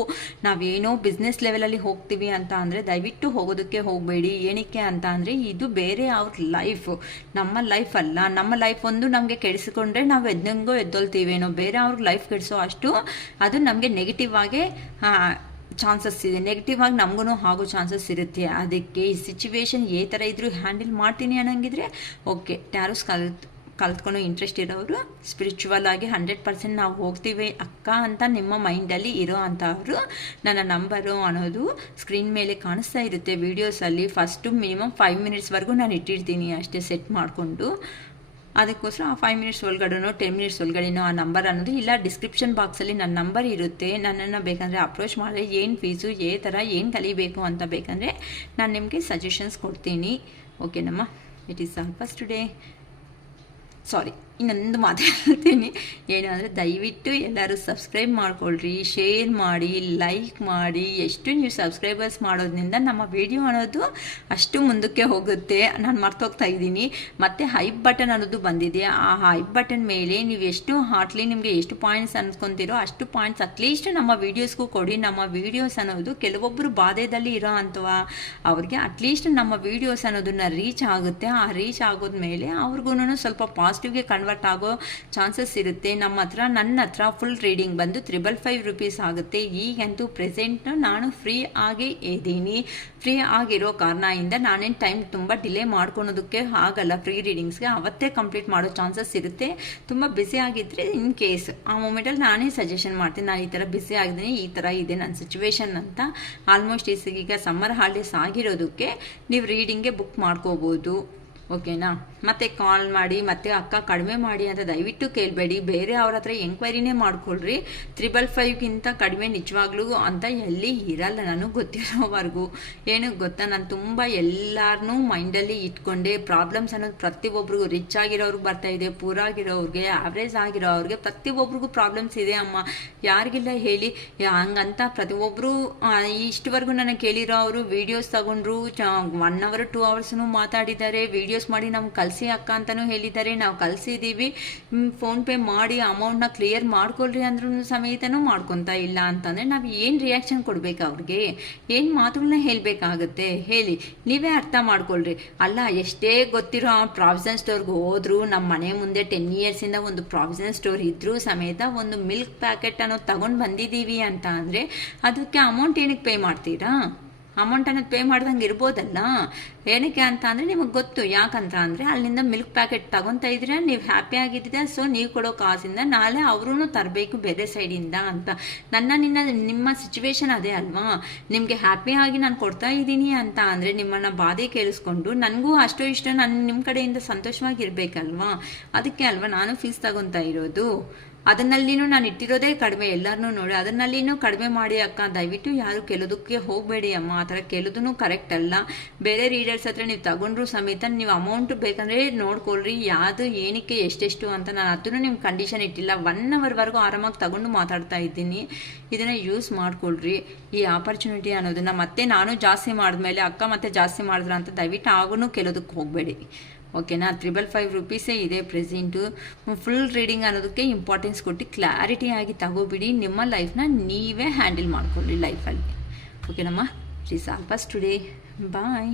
ನಾವೇನೋ ಬಿಸ್ನೆಸ್ ಲೆವೆಲಲ್ಲಿ ಹೋಗ್ತೀವಿ ಅಂತ ಅಂದರೆ ದಯವಿಟ್ಟು ಹೋಗೋದಕ್ಕೆ ಹೋಗಬೇಡಿ. ಏನಕ್ಕೆ ಅಂತ ಅಂದರೆ ಇದು ಬೇರೆ ಅವ್ರ ಲೈಫ್, ನಮ್ಮ ಲೈಫ್ ಅಲ್ಲ. ನಮ್ಮ ಲೈಫ್ ಒಂದು ನಮಗೆ ಕೆಡಿಸಿಕೊಂಡ್ರೆ ನಾವು ಎದ್ದೊಳ್ತೀವೇನೋ, ಬೇರೆ ಅವ್ರಿಗೆ ಲೈಫ್ ಕೆಡಿಸೋ ಅಷ್ಟು ಅದು ನಮಗೆ ನೆಗೆಟಿವ್ ಆಗಿ ಚಾನ್ಸಸ್ ಇದೆ, ನೆಗೆಟಿವ್ ಆಗಿ ನಮಗೂ ಆಗೋ ಚಾನ್ಸಸ್ ಇರುತ್ತೆ. ಅದಕ್ಕೆ ಈ ಸಿಚುವೇಶನ್ ಈ ಥರ ಇದ್ರೂ ಹ್ಯಾಂಡಲ್ ಮಾಡ್ತೀನಿ ಅನ್ನಂಗಿದ್ರೆ ಓಕೆ ಟ್ಯಾರೋಸ್ ಕಲ್ತ್ಕೊಂಡು ಇಂಟ್ರೆಸ್ಟ್ ಇರೋರು, ಸ್ಪಿರಿಚುವಲ್ ಆಗಿ 100% ನಾವು ಹೋಗ್ತೀವಿ ಅಕ್ಕ ಅಂತ ನಿಮ್ಮ ಮೈಂಡಲ್ಲಿ ಇರೋ ಅಂಥವ್ರು ನನ್ನ ನಂಬರು ಅನ್ನೋದು ಸ್ಕ್ರೀನ್ ಮೇಲೆ ಕಾಣಿಸ್ತಾ ಇರುತ್ತೆ ವೀಡಿಯೋಸಲ್ಲಿ. ಫಸ್ಟು ಮಿನಿಮಮ್ 5 ಮಿನಿಟ್ಸ್ವರೆಗೂ ನಾನು ಇಟ್ಟಿರ್ತೀನಿ ಅಷ್ಟೇ ಸೆಟ್ ಮಾಡಿಕೊಂಡು. ಅದಕ್ಕೋಸ್ಕರ ಆ 5 ಮಿನಿಟ್ಸ್ ಒಳಗಡೆನೋ 10 ಮಿನಿಟ್ಸ್ ಒಳಗಡೆನೋ ಆ ನಂಬರ್ ಅನ್ನೋದು ಇಲ್ಲ, ಡಿಸ್ಕ್ರಿಪ್ಷನ್ ಬಾಕ್ಸಲ್ಲಿ ನನ್ನ ನಂಬರ್ ಇರುತ್ತೆ. ನನ್ನನ್ನು ಬೇಕಂದರೆ ಅಪ್ರೋಚ್ ಮಾಡಿದ್ರೆ ಏನು ಫೀಸು, ಥರ ಏನು ಕಲಿಬೇಕು ಅಂತ ಬೇಕಂದರೆ ನಾನು ನಿಮಗೆ ಸಜೆಷನ್ಸ್ ಕೊಡ್ತೀನಿ. ಓಕೆನಮ್ಮ, it is all first today. Sorry, ಇನ್ನೊಂದು ಮಾತಾಡ್ತೀನಿ ಏನು ಅಂದರೆ, ದಯವಿಟ್ಟು ಎಲ್ಲರೂ ಸಬ್ಸ್ಕ್ರೈಬ್ ಮಾಡ್ಕೊಳ್ರಿ, ಶೇರ್ ಮಾಡಿ, ಲೈಕ್ ಮಾಡಿ. ಎಷ್ಟು ನೀವು ಸಬ್ಸ್ಕ್ರೈಬರ್ಸ್ ಮಾಡೋದ್ರಿಂದ ನಮ್ಮ ವಿಡಿಯೋ ಅನ್ನೋದು ಅಷ್ಟು ಮುಂದಕ್ಕೆ ಹೋಗುತ್ತೆ. ನಾನು ಮರ್ತೋಗ್ತಾ ಇದ್ದೀನಿ. ಮತ್ತು ಹೈಪ್ ಬಟನ್ ಅನ್ನೋದು ಬಂದಿದೆ. ಆ ಹೈಪ್ ಬಟನ್ ಮೇಲೆ ನೀವು ಎಷ್ಟು ಹಾರ್ಟ್ಲಿ ನಿಮಗೆ ಎಷ್ಟು ಪಾಯಿಂಟ್ಸ್ ಅನ್ಸ್ಕೊತೀರೋ ಅಷ್ಟು ಪಾಯಿಂಟ್ಸ್ ಅಟ್ಲೀಸ್ಟ್ ನಮ್ಮ ವೀಡಿಯೋಸ್ಗೂ ಕೊಡಿ. ನಮ್ಮ ವೀಡಿಯೋಸ್ ಅನ್ನೋದು ಕೆಲವೊಬ್ಬರು ಬಾಧೆದಲ್ಲಿ ಇರೋ ಅಂಥವ ಅವ್ರಿಗೆ ಅಟ್ಲೀಸ್ಟ್ ನಮ್ಮ ವೀಡಿಯೋಸ್ ಅನ್ನೋದನ್ನ ರೀಚ್ ಆಗುತ್ತೆ. ಆ ರೀಚ್ ಆಗೋದ್ಮೇಲೆ ಅವ್ರಿಗೂ ಸ್ವಲ್ಪ ಪಾಸಿಟಿವ್ಗೆ ಕನ್ವರ್ಟ್ ಆಗೋ ಚಾನ್ಸಸ್ ಇರುತ್ತೆ. ನನ್ನ ಹತ್ರ ಫುಲ್ ರೀಡಿಂಗ್ ಬಂದು 555 ರೂಪೀಸ್ ಆಗುತ್ತೆ. ಈಗಂತೂ ಪ್ರೆಸೆಂಟ್ ನಾನು ಫ್ರೀ ಆಗಿ ಇದ್ದೀನಿ. ಫ್ರೀ ಆಗಿರೋ ಕಾರಣದಿಂದ ನಾನೇನು ಟೈಮ್ ತುಂಬ ಡಿಲೇ ಮಾಡ್ಕೊಳೋದಕ್ಕೆ ಆಗಲ್ಲ. ಫ್ರೀ ರೀಡಿಂಗ್ಸ್ಗೆ ಅವತ್ತೇ ಕಂಪ್ಲೀಟ್ ಮಾಡೋ ಚಾನ್ಸಸ್ ಇರುತ್ತೆ. ತುಂಬ ಬ್ಯುಸಿ ಆಗಿದ್ದರೆ ಇನ್ ಕೇಸ್ ಆ ಮೂಮೆಂಟಲ್ಲಿ ನಾನೇ ಸಜೆಷನ್ ಮಾಡ್ತೀನಿ, ನಾನು ಈ ಥರ ಬ್ಯುಸಿ ಆಗಿದ್ದೀನಿ, ಈ ಥರ ಇದೆ ನನ್ನ ಸಿಚುವೇಶನ್ ಅಂತ. ಆಲ್ಮೋಸ್ಟ್ ಈಗ ಸಮ್ಮರ್ ಹಾಲಿಡೇಸ್ ಆಗಿರೋದಕ್ಕೆ ನೀವು ರೀಡಿಂಗ್ಗೆ ಬುಕ್ ಮಾಡ್ಕೋಬೋದು. ಓಕೆನಾ? ಮತ್ತೆ ಕಾಲ್ ಮಾಡಿ ಮತ್ತೆ ಅಕ್ಕ ಕಡಿಮೆ ಮಾಡಿ ಅಂತ ದಯವಿಟ್ಟು ಕೇಳಬೇಡಿ. ಬೇರೆ ಅವ್ರ ಹತ್ರ ಎಂಕ್ವೈರಿನೇ ಮಾಡ್ಕೊಳ್ರಿ. 555ಗಿಂತ ಕಡಿಮೆ ನಿಜವಾಗ್ಲೂ ಅಂತ ಎಲ್ಲಿ ಇರಲ್ಲ ನನಗೆ ಗೊತ್ತಿರೋವರೆಗೂ. ಏನು ಗೊತ್ತಾ, ನಾನು ತುಂಬ ಎಲ್ಲರನ್ನೂ ಮೈಂಡಲ್ಲಿ ಇಟ್ಕೊಂಡೆ. ಪ್ರಾಬ್ಲಮ್ಸ್ ಅನ್ನೋದು ಪ್ರತಿಯೊಬ್ಬರಿಗೂ, ರಿಚ್ ಆಗಿರೋರ್ಗೆ ಬರ್ತಾ ಇದೆ, ಪೂರ್ ಆಗಿರೋರಿಗೆ, ಆವ್ರೇಜ್ ಆಗಿರೋರಿಗೆ ಪ್ರತಿಯೊಬ್ಬರಿಗೂ ಪ್ರಾಬ್ಲಮ್ಸ್ ಇದೆ ಅಮ್ಮ. ಯಾರಿಗಿಲ್ಲ ಹೇಳಿ? ಹಂಗಂತ ಪ್ರತಿಯೊಬ್ಬರು ಇಷ್ಟವರೆಗೂ ನನಗೆ ಕೇಳಿರೋ ಅವರು ವೀಡಿಯೋಸ್ ತಗೊಂಡ್ರು, 1 hour 2 hours ಮಾತಾಡಿದ್ದಾರೆ, ವೀಡಿಯೋಸ್ ಮಾಡಿ ನಮ್ಗೆ ಕಳಿಸಿ ಅಕ್ಕ ಅಂತಲೂ ಹೇಳಿದ್ದಾರೆ. ನಾವು ಕಳಿಸಿದ್ದೀವಿ, ಫೋನ್ಪೇ ಮಾಡಿ ಅಮೌಂಟ್ನ ಕ್ಲಿಯರ್ ಮಾಡ್ಕೊಳ್ರಿ ಅಂದ್ರೂ ಸಮೇತನೂ ಮಾಡ್ಕೊತಾ ಇಲ್ಲ ಅಂತಂದರೆ ನಾವು ಏನು ರಿಯಾಕ್ಷನ್ ಕೊಡಬೇಕು ಅವ್ರಿಗೆ? ಏನು ಮಾತುಗಳನ್ನ ಹೇಳಬೇಕಾಗುತ್ತೆ ಹೇಳಿ? ನೀವೇ ಅರ್ಥ ಮಾಡ್ಕೊಳ್ರಿ. ಅಲ್ಲ, ಎಷ್ಟೇ ಗೊತ್ತಿರೋ ಪ್ರಾವಿಷನ್ ಸ್ಟೋರ್ಗೆ ಹೋದ್ರು, ನಮ್ಮ ಮನೆ ಮುಂದೆ 10 yearsಯಿಂದ ಒಂದು ಪ್ರಾವಿಷನ್ ಸ್ಟೋರ್ ಇದ್ರೂ ಸಮೇತ ಒಂದು ಮಿಲ್ಕ್ ಪ್ಯಾಕೆಟ್ ಅನ್ನೋದು ತಗೊಂಡು ಬಂದಿದ್ದೀವಿ ಅಂತ ಅಂದರೆ ಅದಕ್ಕೆ ಅಮೌಂಟ್ ಏನಕ್ಕೆ ಪೇ ಮಾಡ್ತೀರಾ? ಅಮೌಂಟ್ ಅನ್ನೋದು ಪೇ ಮಾಡ್ದಂಗೆ ಇರ್ಬೋದಲ್ಲ. ಏನಕ್ಕೆ ಅಂತ ಅಂದರೆ ನಿಮಗೆ ಗೊತ್ತು. ಯಾಕಂತ ಅಂದರೆ ಅಲ್ಲಿಂದ ಮಿಲ್ಕ್ ಪ್ಯಾಕೆಟ್ ತಗೊತಾ ಇದ್ರೆ ನೀವು ಹ್ಯಾಪಿ ಆಗಿದ್ದೀರಾ. ಸೊ ನೀವು ಕೊಡೋ ಕಾಸಿಂದ ನಾಳೆ ಅವ್ರೂ ತರಬೇಕು ಬೇರೆ ಸೈಡಿಂದ ಅಂತ. ನಿಮ್ಮ ಸಿಚುವೇಶನ್ ಅದೇ ಅಲ್ವಾ? ನಿಮಗೆ ಹ್ಯಾಪಿ ಆಗಿ ನಾನು ಕೊಡ್ತಾ ಇದ್ದೀನಿ ಅಂತ ಅಂದರೆ ನಿಮ್ಮನ್ನು ಬಾಧೆ ಕೇಳಿಸ್ಕೊಂಡು ನನಗೂ ಅಷ್ಟೋ ಇಷ್ಟ ನಿಮ್ಮ ಕಡೆಯಿಂದ ಸಂತೋಷವಾಗಿರ್ಬೇಕಲ್ವಾ? ಅದಕ್ಕೆ ಅಲ್ವಾ ನಾನು ಫೀಸ್ ತಗೊತಾ ಇರೋದು. ಅದನ್ನಲ್ಲಿನೂ ನಾನು ಇಟ್ಟಿರೋದೇ ಕಡಿಮೆ. ಎಲ್ಲರನ್ನೂ ನೋಡಿ ಅದನ್ನಲ್ಲಿನೂ ಕಡಿಮೆ ಮಾಡಿ ಅಕ್ಕ. ದಯವಿಟ್ಟು ಯಾರು ಕೆಲೋದಕ್ಕೆ ಹೋಗಬೇಡಿ ಅಮ್ಮ. ಆ ಥರ ಕೆಲೋದೂ ಕರೆಕ್ಟ್ ಅಲ್ಲ. ಬೇರೆ ರೀಡರ್ಸ್ ಹತ್ರ ನೀವು ತಗೊಂಡ್ರು ಸಮೇತ ನೀವು ಅಮೌಂಟ್ ಬೇಕಂದರೆ ನೋಡ್ಕೊಳ್ರಿ, ಯಾವುದು ಏನಕ್ಕೆ ಎಷ್ಟೆಷ್ಟು ಅಂತ. ನಾನು ಅದನ್ನು ನಿಮ್ಮ ಕಂಡೀಷನ್ ಇಟ್ಟಿಲ್ಲ. 1 hourವರೆಗೂ ಆರಾಮಾಗಿ ತಗೊಂಡು ಮಾತಾಡ್ತಾ ಇದ್ದೀನಿ. ಇದನ್ನು ಯೂಸ್ ಮಾಡ್ಕೊಳ್ರಿ ಈ ಆಪರ್ಚುನಿಟಿ ಅನ್ನೋದನ್ನು. ಮತ್ತೆ ನಾನು ಜಾಸ್ತಿ ಮಾಡಿದ್ಮೇಲೆ ಅಕ್ಕ ಮತ್ತೆ ಜಾಸ್ತಿ ಮಾಡಿದ್ರ ಅಂತ ದಯವಿಟ್ಟು ಆಗೂ ಕೆಲೋದಕ್ಕೆ ಹೋಗಬೇಡಿ. ಓಕೆನಾ? 555 ರೂಪೀಸೇ ಇದೆ ಪ್ರೆಸೆಂಟು. ಫುಲ್ ರೀಡಿಂಗ್ ಅನ್ನೋದಕ್ಕೆ ಇಂಪಾರ್ಟೆನ್ಸ್ ಕೊಟ್ಟು ಕ್ಲಾರಿಟಿಯಾಗಿ ತಗೋಬಿಡಿ. ನಿಮ್ಮ ಲೈಫ್ನ ನೀವೇ ಹ್ಯಾಂಡಲ್ ಮಾಡ್ಕೊಳ್ಳಿ ಲೈಫಲ್ಲಿ. ಓಕೆನಮ್ಮ? Please all first today. Bye.